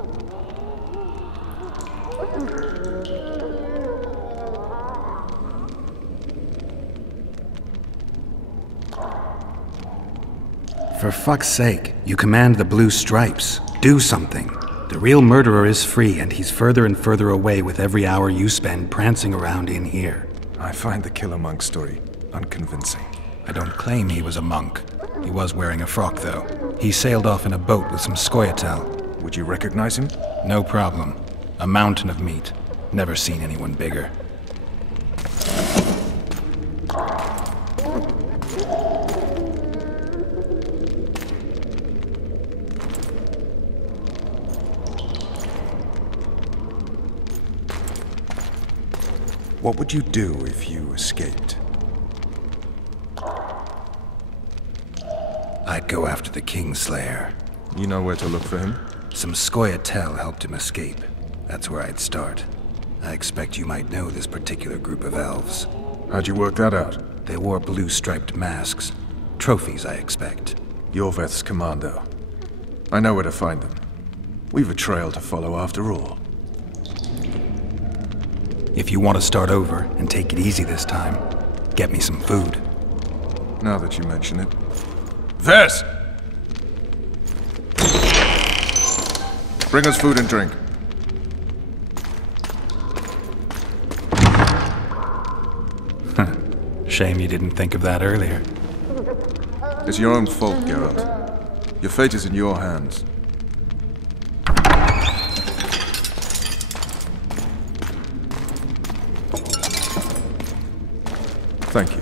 For fuck's sake, you command the blue stripes. Do something. The real murderer is free, and he's further and further away with every hour you spend prancing around in here. I find the Killer Monk story unconvincing. I don't claim he was a monk. He was wearing a frock, though. He sailed off in a boat with some Scoia'tael. Would you recognize him? No problem. A mountain of meat. Never seen anyone bigger. What would you do if you escaped? I'd go after the Kingslayer. You know where to look for him? Some Scoia'tael helped him escape. That's where I'd start. I expect you might know this particular group of elves. How'd you work that out? They wore blue-striped masks. Trophies, I expect. Yorveth's commando. I know where to find them. We've a trail to follow after all. If you want to start over and take it easy this time, get me some food. Now that you mention it. Ves! Bring us food and drink. Shame you didn't think of that earlier. It's your own fault, Geralt. Your fate is in your hands. Thank you.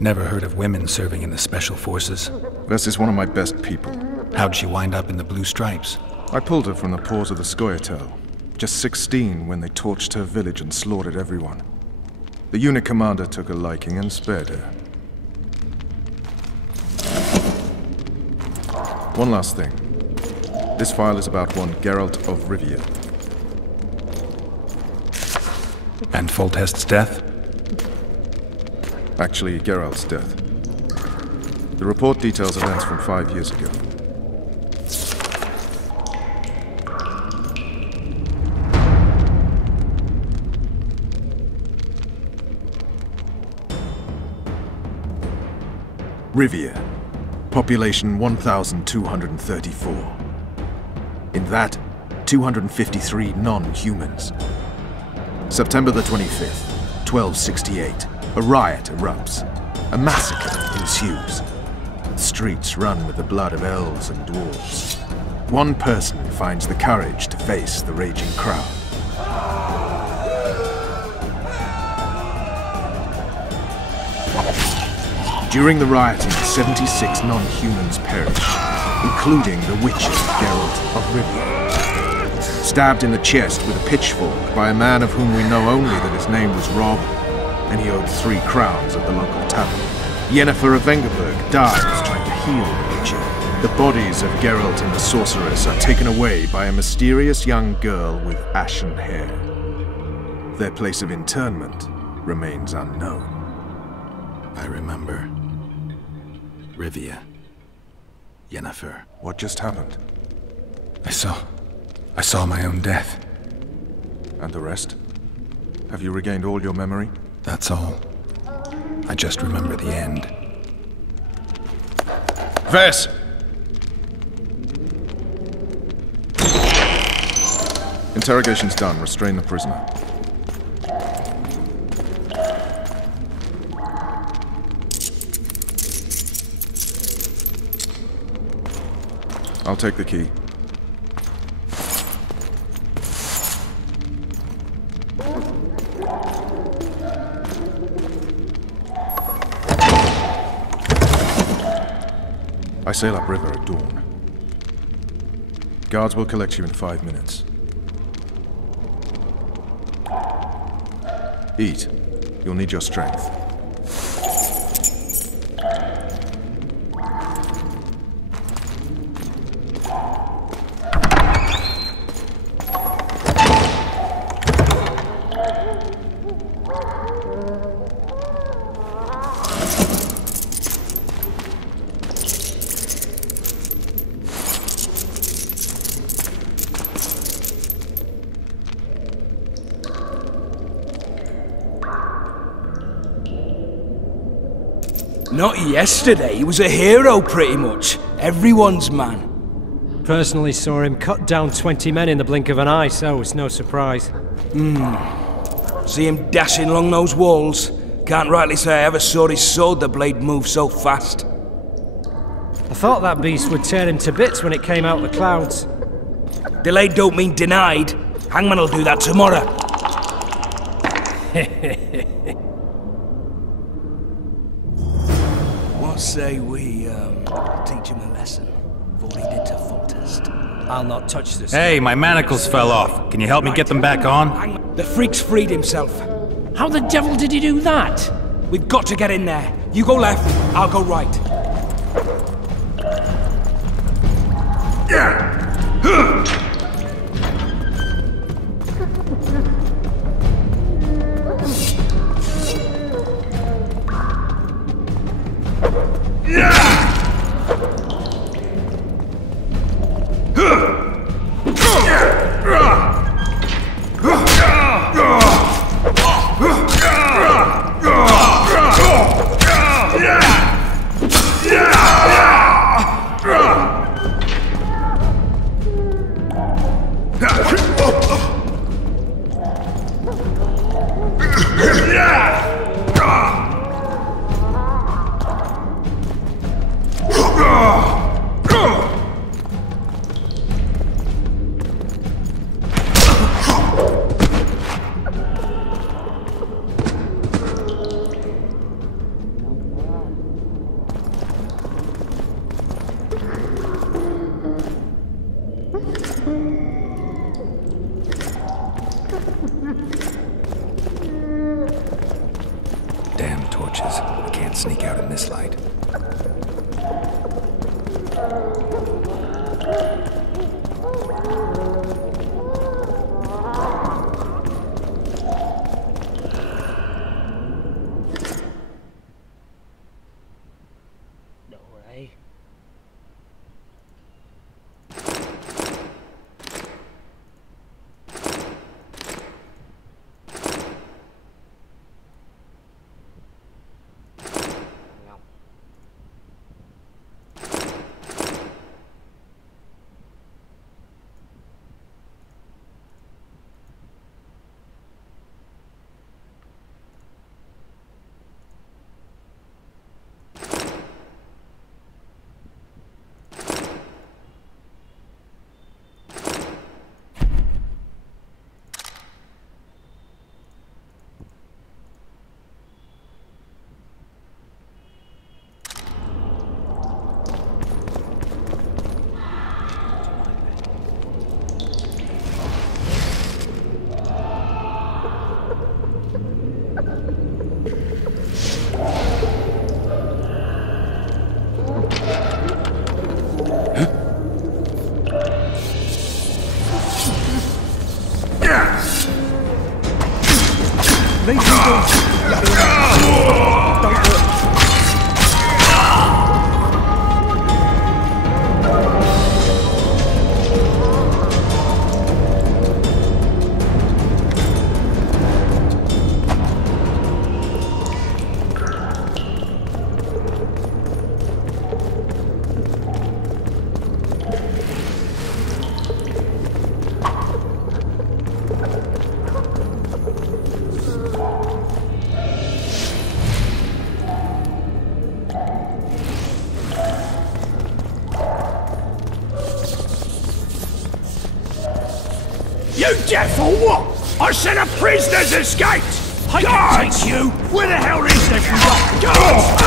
Never heard of women serving in the Special Forces. Ves is one of my best people. How'd she wind up in the Blue Stripes? I pulled her from the paws of the Scoia'tael. Just 16 when they torched her village and slaughtered everyone. The unit commander took a liking and spared her. One last thing. This file is about one Geralt of Rivia. And Foltest's death? Actually, Geralt's death. The report details events from 5 years ago. Rivia. Population 1,234. In that, 253 non-humans. September the 25th, 1268. A riot erupts. A massacre ensues. The streets run with the blood of elves and dwarves. One person finds the courage to face the raging crowd. During the rioting, 76 non-humans perish, including the witcher Geralt of Rivia. Stabbed in the chest with a pitchfork by a man of whom we know only that his name was Rob, and he owed 3 crowns at the local tavern. Yennefer of Vengerberg dies trying to heal the witcher. The bodies of Geralt and the sorceress are taken away by a mysterious young girl with ashen hair. Their place of internment remains unknown. I remember. Rivia. Yennefer. What just happened? I saw my own death. And the rest? Have you regained all your memory? That's all. I just remember the end. Ves! Interrogation's done. Restrain the prisoner. I'll take the key. I sail upriver at dawn. Guards will collect you in 5 minutes. Eat. You'll need your strength. Not yesterday. He was a hero, pretty much. Everyone's man. Personally saw him cut down 20 men in the blink of an eye, so it's no surprise. See him dashing along those walls. Can't rightly say I ever saw his sword the blade move so fast. I thought that beast would tear him to bits when it came out of the clouds. Delayed don't mean denied. Hangman will do that tomorrow. What say we, teach him a lesson? What he did to Foltest. I'll not touch this. Hey, my manacles fell off. Can you help me get them back on? The freak's freed himself. How the devil did he do that? We've got to get in there. You go left, I'll go right. Damn torches. I can't sneak out in this light. You deaf or what? I said a prisoner's escaped! I can take you! Where the hell is everyone? Guards!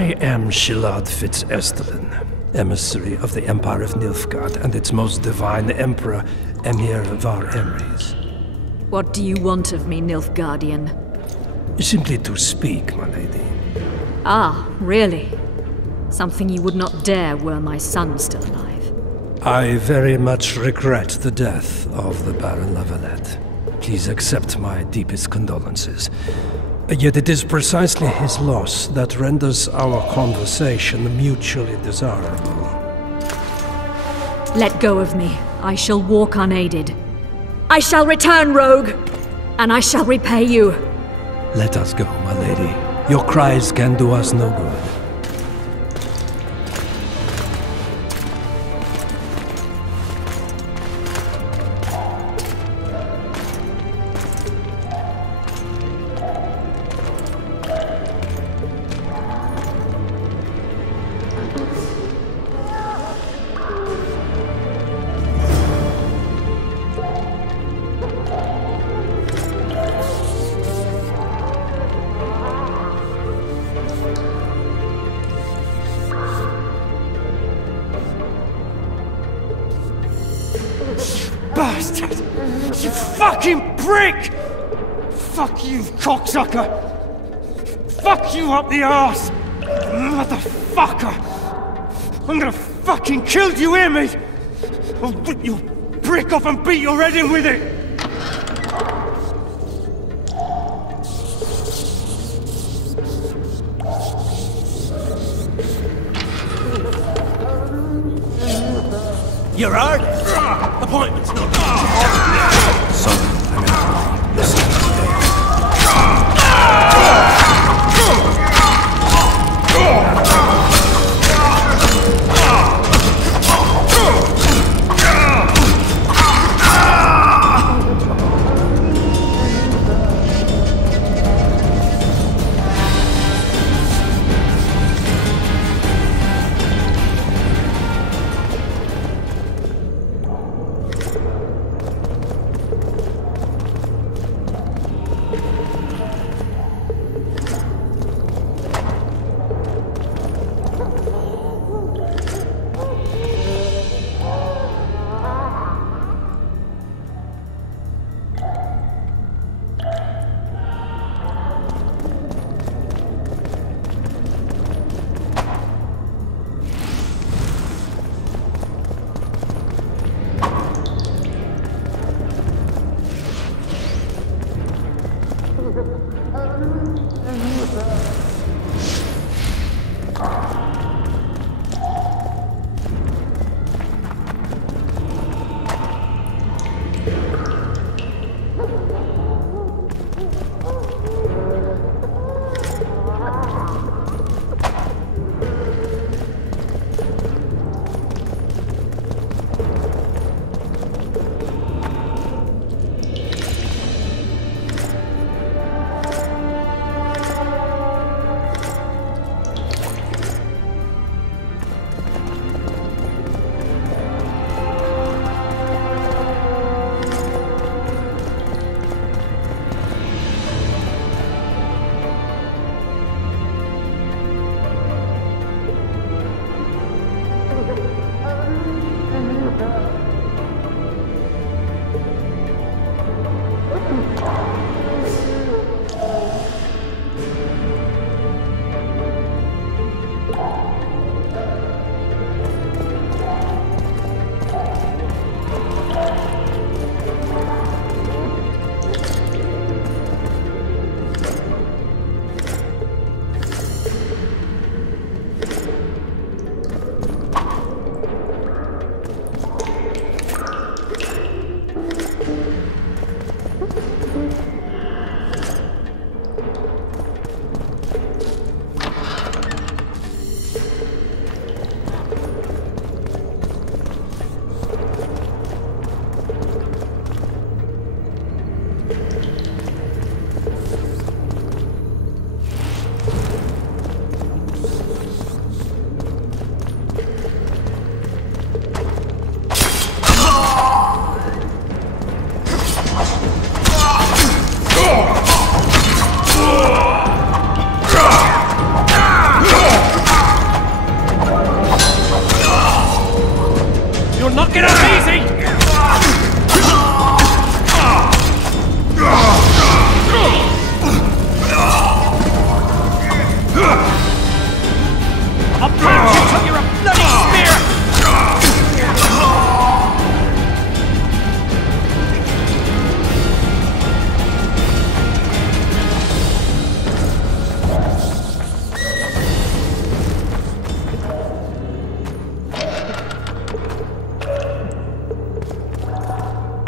I am Shilad Fitz-Estelin, emissary of the Empire of Nilfgaard and its most divine Emperor, Emir Var Emrys. What do you want of me, Nilfgaardian? Simply to speak, my lady. Ah, really? Something you would not dare were my son still alive. I very much regret the death of the Baron Lavalette. Please accept my deepest condolences. Yet it is precisely his loss that renders our conversation mutually desirable. Let go of me. I shall walk unaided. I shall return, rogue! And I shall repay you. Let us go, my lady. Your cries can do us no good. Bastard! You fucking prick! Fuck you, cocksucker! Fuck you up the arse! Motherfucker! I'm gonna fucking kill you, hear me? I'll rip your brick off and beat your head in with it! You're hard? Appointment's not. Son, I'm in a hurry. This is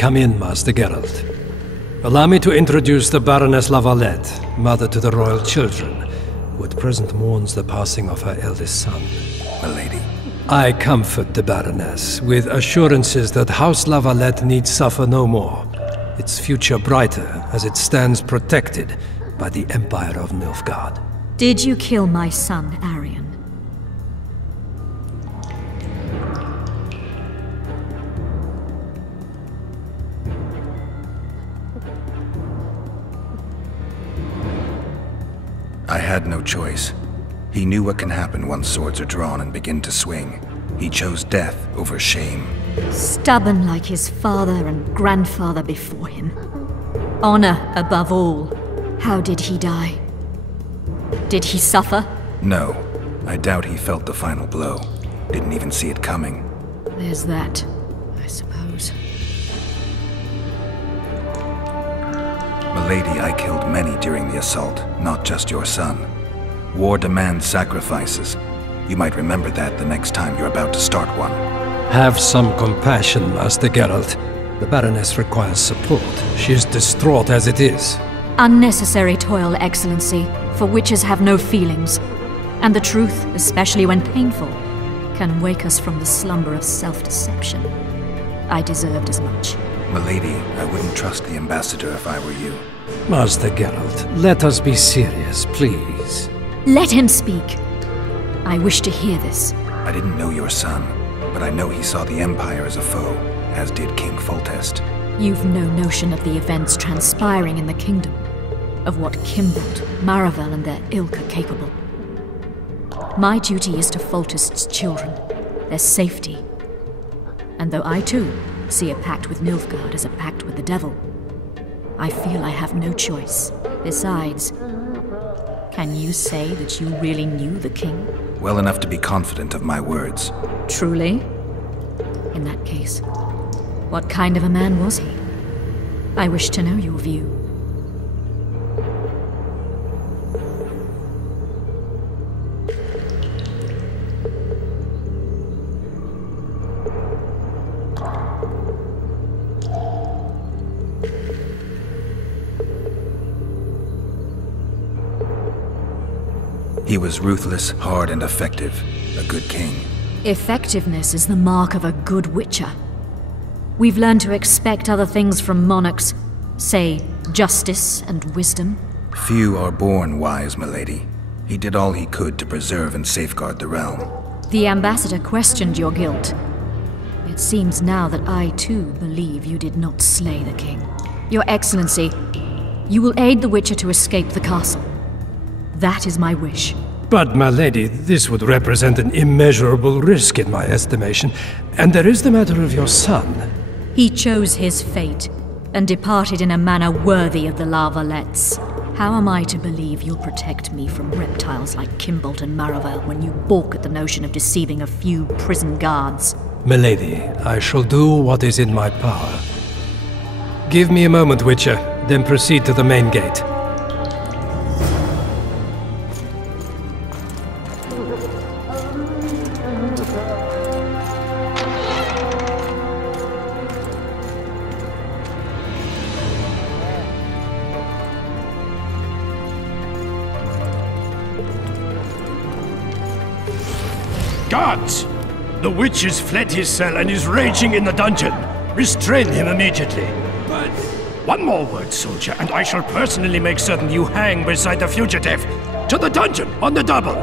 Come in, Master Geralt. Allow me to introduce the Baroness La Valette, mother to the royal children, who at present mourns the passing of her eldest son. Milady. I comfort the Baroness with assurances that House La Valette need suffer no more, its future brighter as it stands protected by the Empire of Nilfgaard. Did you kill my son, Arion? I had no choice. He knew what can happen once swords are drawn and begin to swing. He chose death over shame. Stubborn like his father and grandfather before him. Honor above all. How did he die? Did he suffer? No. I doubt he felt the final blow. Didn't even see it coming. There's that, I suppose. Milady, I killed many during the assault, not just your son. War demands sacrifices. You might remember that the next time you're about to start one. Have some compassion, Master Geralt. The Baroness requires support. She is distraught as it is. Unnecessary toil, Excellency, for witches have no feelings. And the truth, especially when painful, can wake us from the slumber of self-deception. I deserved as much. Milady, I wouldn't trust the ambassador if I were you. Master Geralt, let us be serious, please. Let him speak. I wish to hear this. I didn't know your son, but I know he saw the Empire as a foe, as did King Foltest. You've no notion of the events transpiring in the kingdom, of what Kimbold, Maravel and their ilk are capable. My duty is to Foltest's children, their safety. And though I too see a pact with Nilfgaard as a pact with the devil, I feel I have no choice. Besides, can you say that you really knew the king? Well enough to be confident of my words. Truly? In that case, what kind of a man was he? I wish to know your view. He was ruthless, hard, and effective. A good king. Effectiveness is the mark of a good witcher. We've learned to expect other things from monarchs, say, justice and wisdom. Few are born wise, milady. He did all he could to preserve and safeguard the realm. The ambassador questioned your guilt. It seems now that I too believe you did not slay the king. Your Excellency, you will aid the witcher to escape the castle. That is my wish. But, my lady, this would represent an immeasurable risk in my estimation. And there is the matter of your son. He chose his fate, and departed in a manner worthy of the La Valettes. How am I to believe you'll protect me from reptiles like Kimbold and Maravel when you balk at the notion of deceiving a few prison guards? Milady, I shall do what is in my power. Give me a moment, Witcher, then proceed to the main gate. Guards! The witch has fled his cell and is raging in the dungeon. Restrain him immediately. But... One more word, soldier, and I shall personally make certain you hang beside the fugitive. To the dungeon, on the double!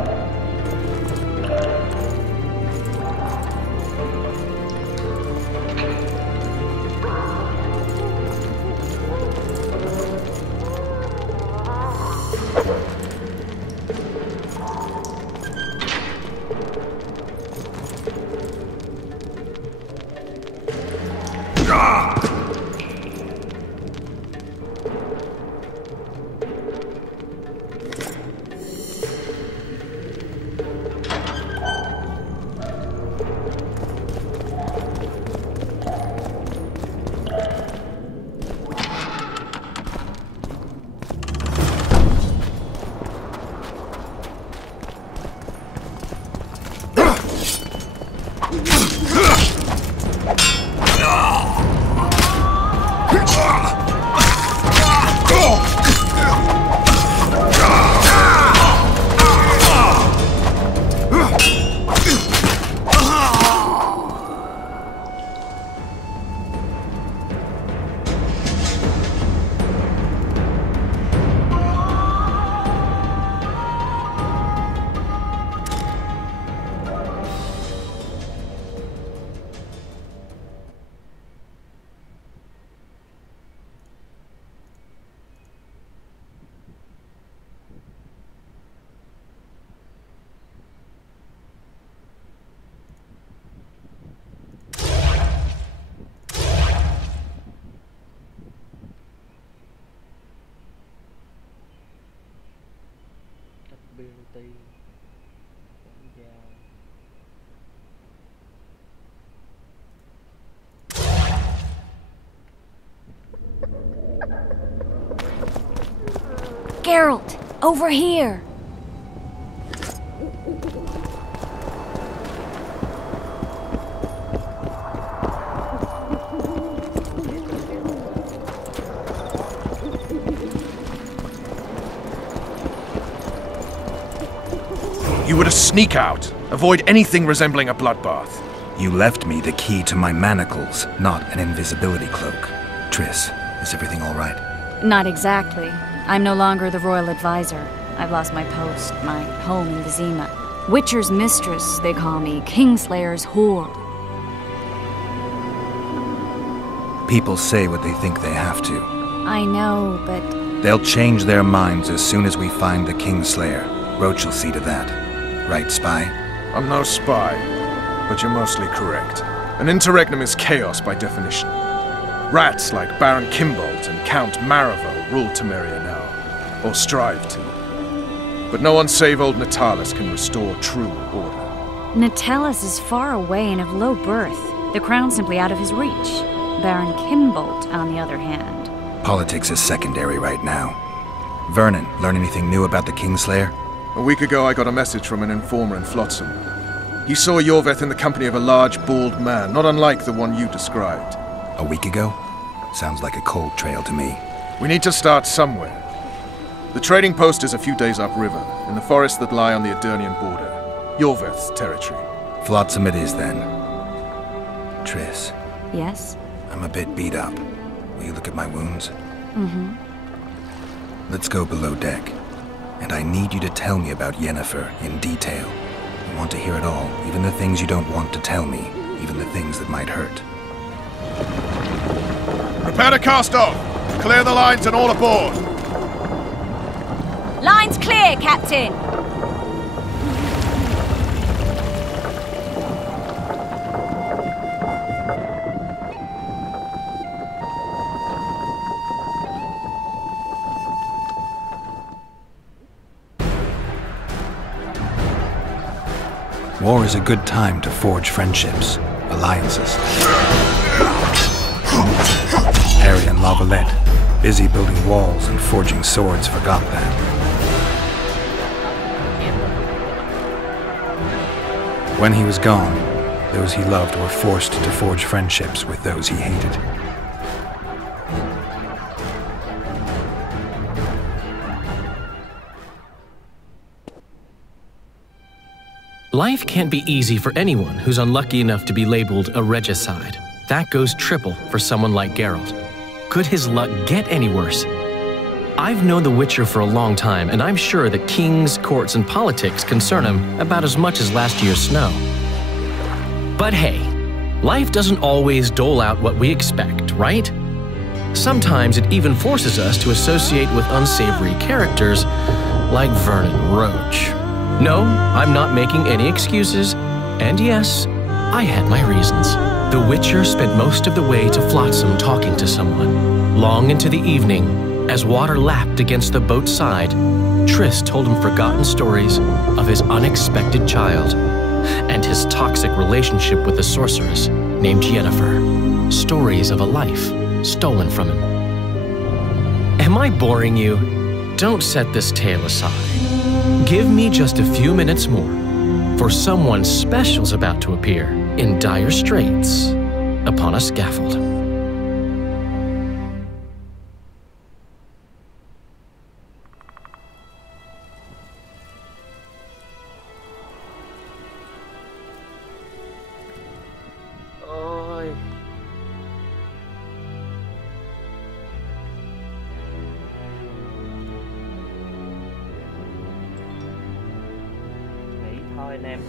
ty. Geralt, over here! You were to sneak out. Avoid anything resembling a bloodbath. You left me the key to my manacles, not an invisibility cloak. Triss, is everything all right? Not exactly. I'm no longer the royal advisor. I've lost my post, my home in Vizima. Witcher's mistress, they call me. Kingslayer's whore. People say what they think they have to. I know, but... They'll change their minds as soon as we find the Kingslayer. Roach will see to that. Right, spy? I'm no spy, but you're mostly correct. An interregnum is chaos by definition. Rats like Baron Kimbold and Count Maravel rule Temeria now, or strive to. But no one save old Natalis can restore true order. Natalis is far away and of low birth. The crown's simply out of his reach. Baron Kimbold, on the other hand. Politics is secondary right now. Vernon, learn anything new about the Kingslayer? A week ago I got a message from an informer in Flotsam. He saw Yorveth in the company of a large, bald man, not unlike the one you described. A week ago? Sounds like a cold trail to me. We need to start somewhere. The trading post is a few days upriver, in the forests that lie on the Edirnian border. Yorveth's territory. Flotsam it is, then. Triss. Yes? I'm a bit beat up. Will you look at my wounds? Mm-hmm. Let's go below deck. And I need you to tell me about Yennefer in detail. I want to hear it all, even the things you don't want to tell me, even the things that might hurt. Prepare to cast off! Clear the lines and all aboard! Lines clear, Captain! War is a good time to forge friendships, alliances. Harry and Lavalette, busy building walls and forging swords, forgot that. When he was gone, those he loved were forced to forge friendships with those he hated. Life can't be easy for anyone who's unlucky enough to be labeled a regicide. That goes triple for someone like Geralt. Could his luck get any worse? I've known the Witcher for a long time, and I'm sure that kings, courts, and politics concern him about as much as last year's snow. But hey, life doesn't always dole out what we expect, right? Sometimes it even forces us to associate with unsavory characters like Vernon Roach. No, I'm not making any excuses, and yes, I had my reasons. The Witcher spent most of the way to Flotsam talking to someone. Long into the evening, as water lapped against the boat's side, Triss told him forgotten stories of his unexpected child and his toxic relationship with a sorceress named Yennefer. Stories of a life stolen from him. Am I boring you? Don't set this tale aside. Give me just a few minutes more, for someone special's about to appear in dire straits upon a scaffold. Ôi. Nghỉ thôi anh em.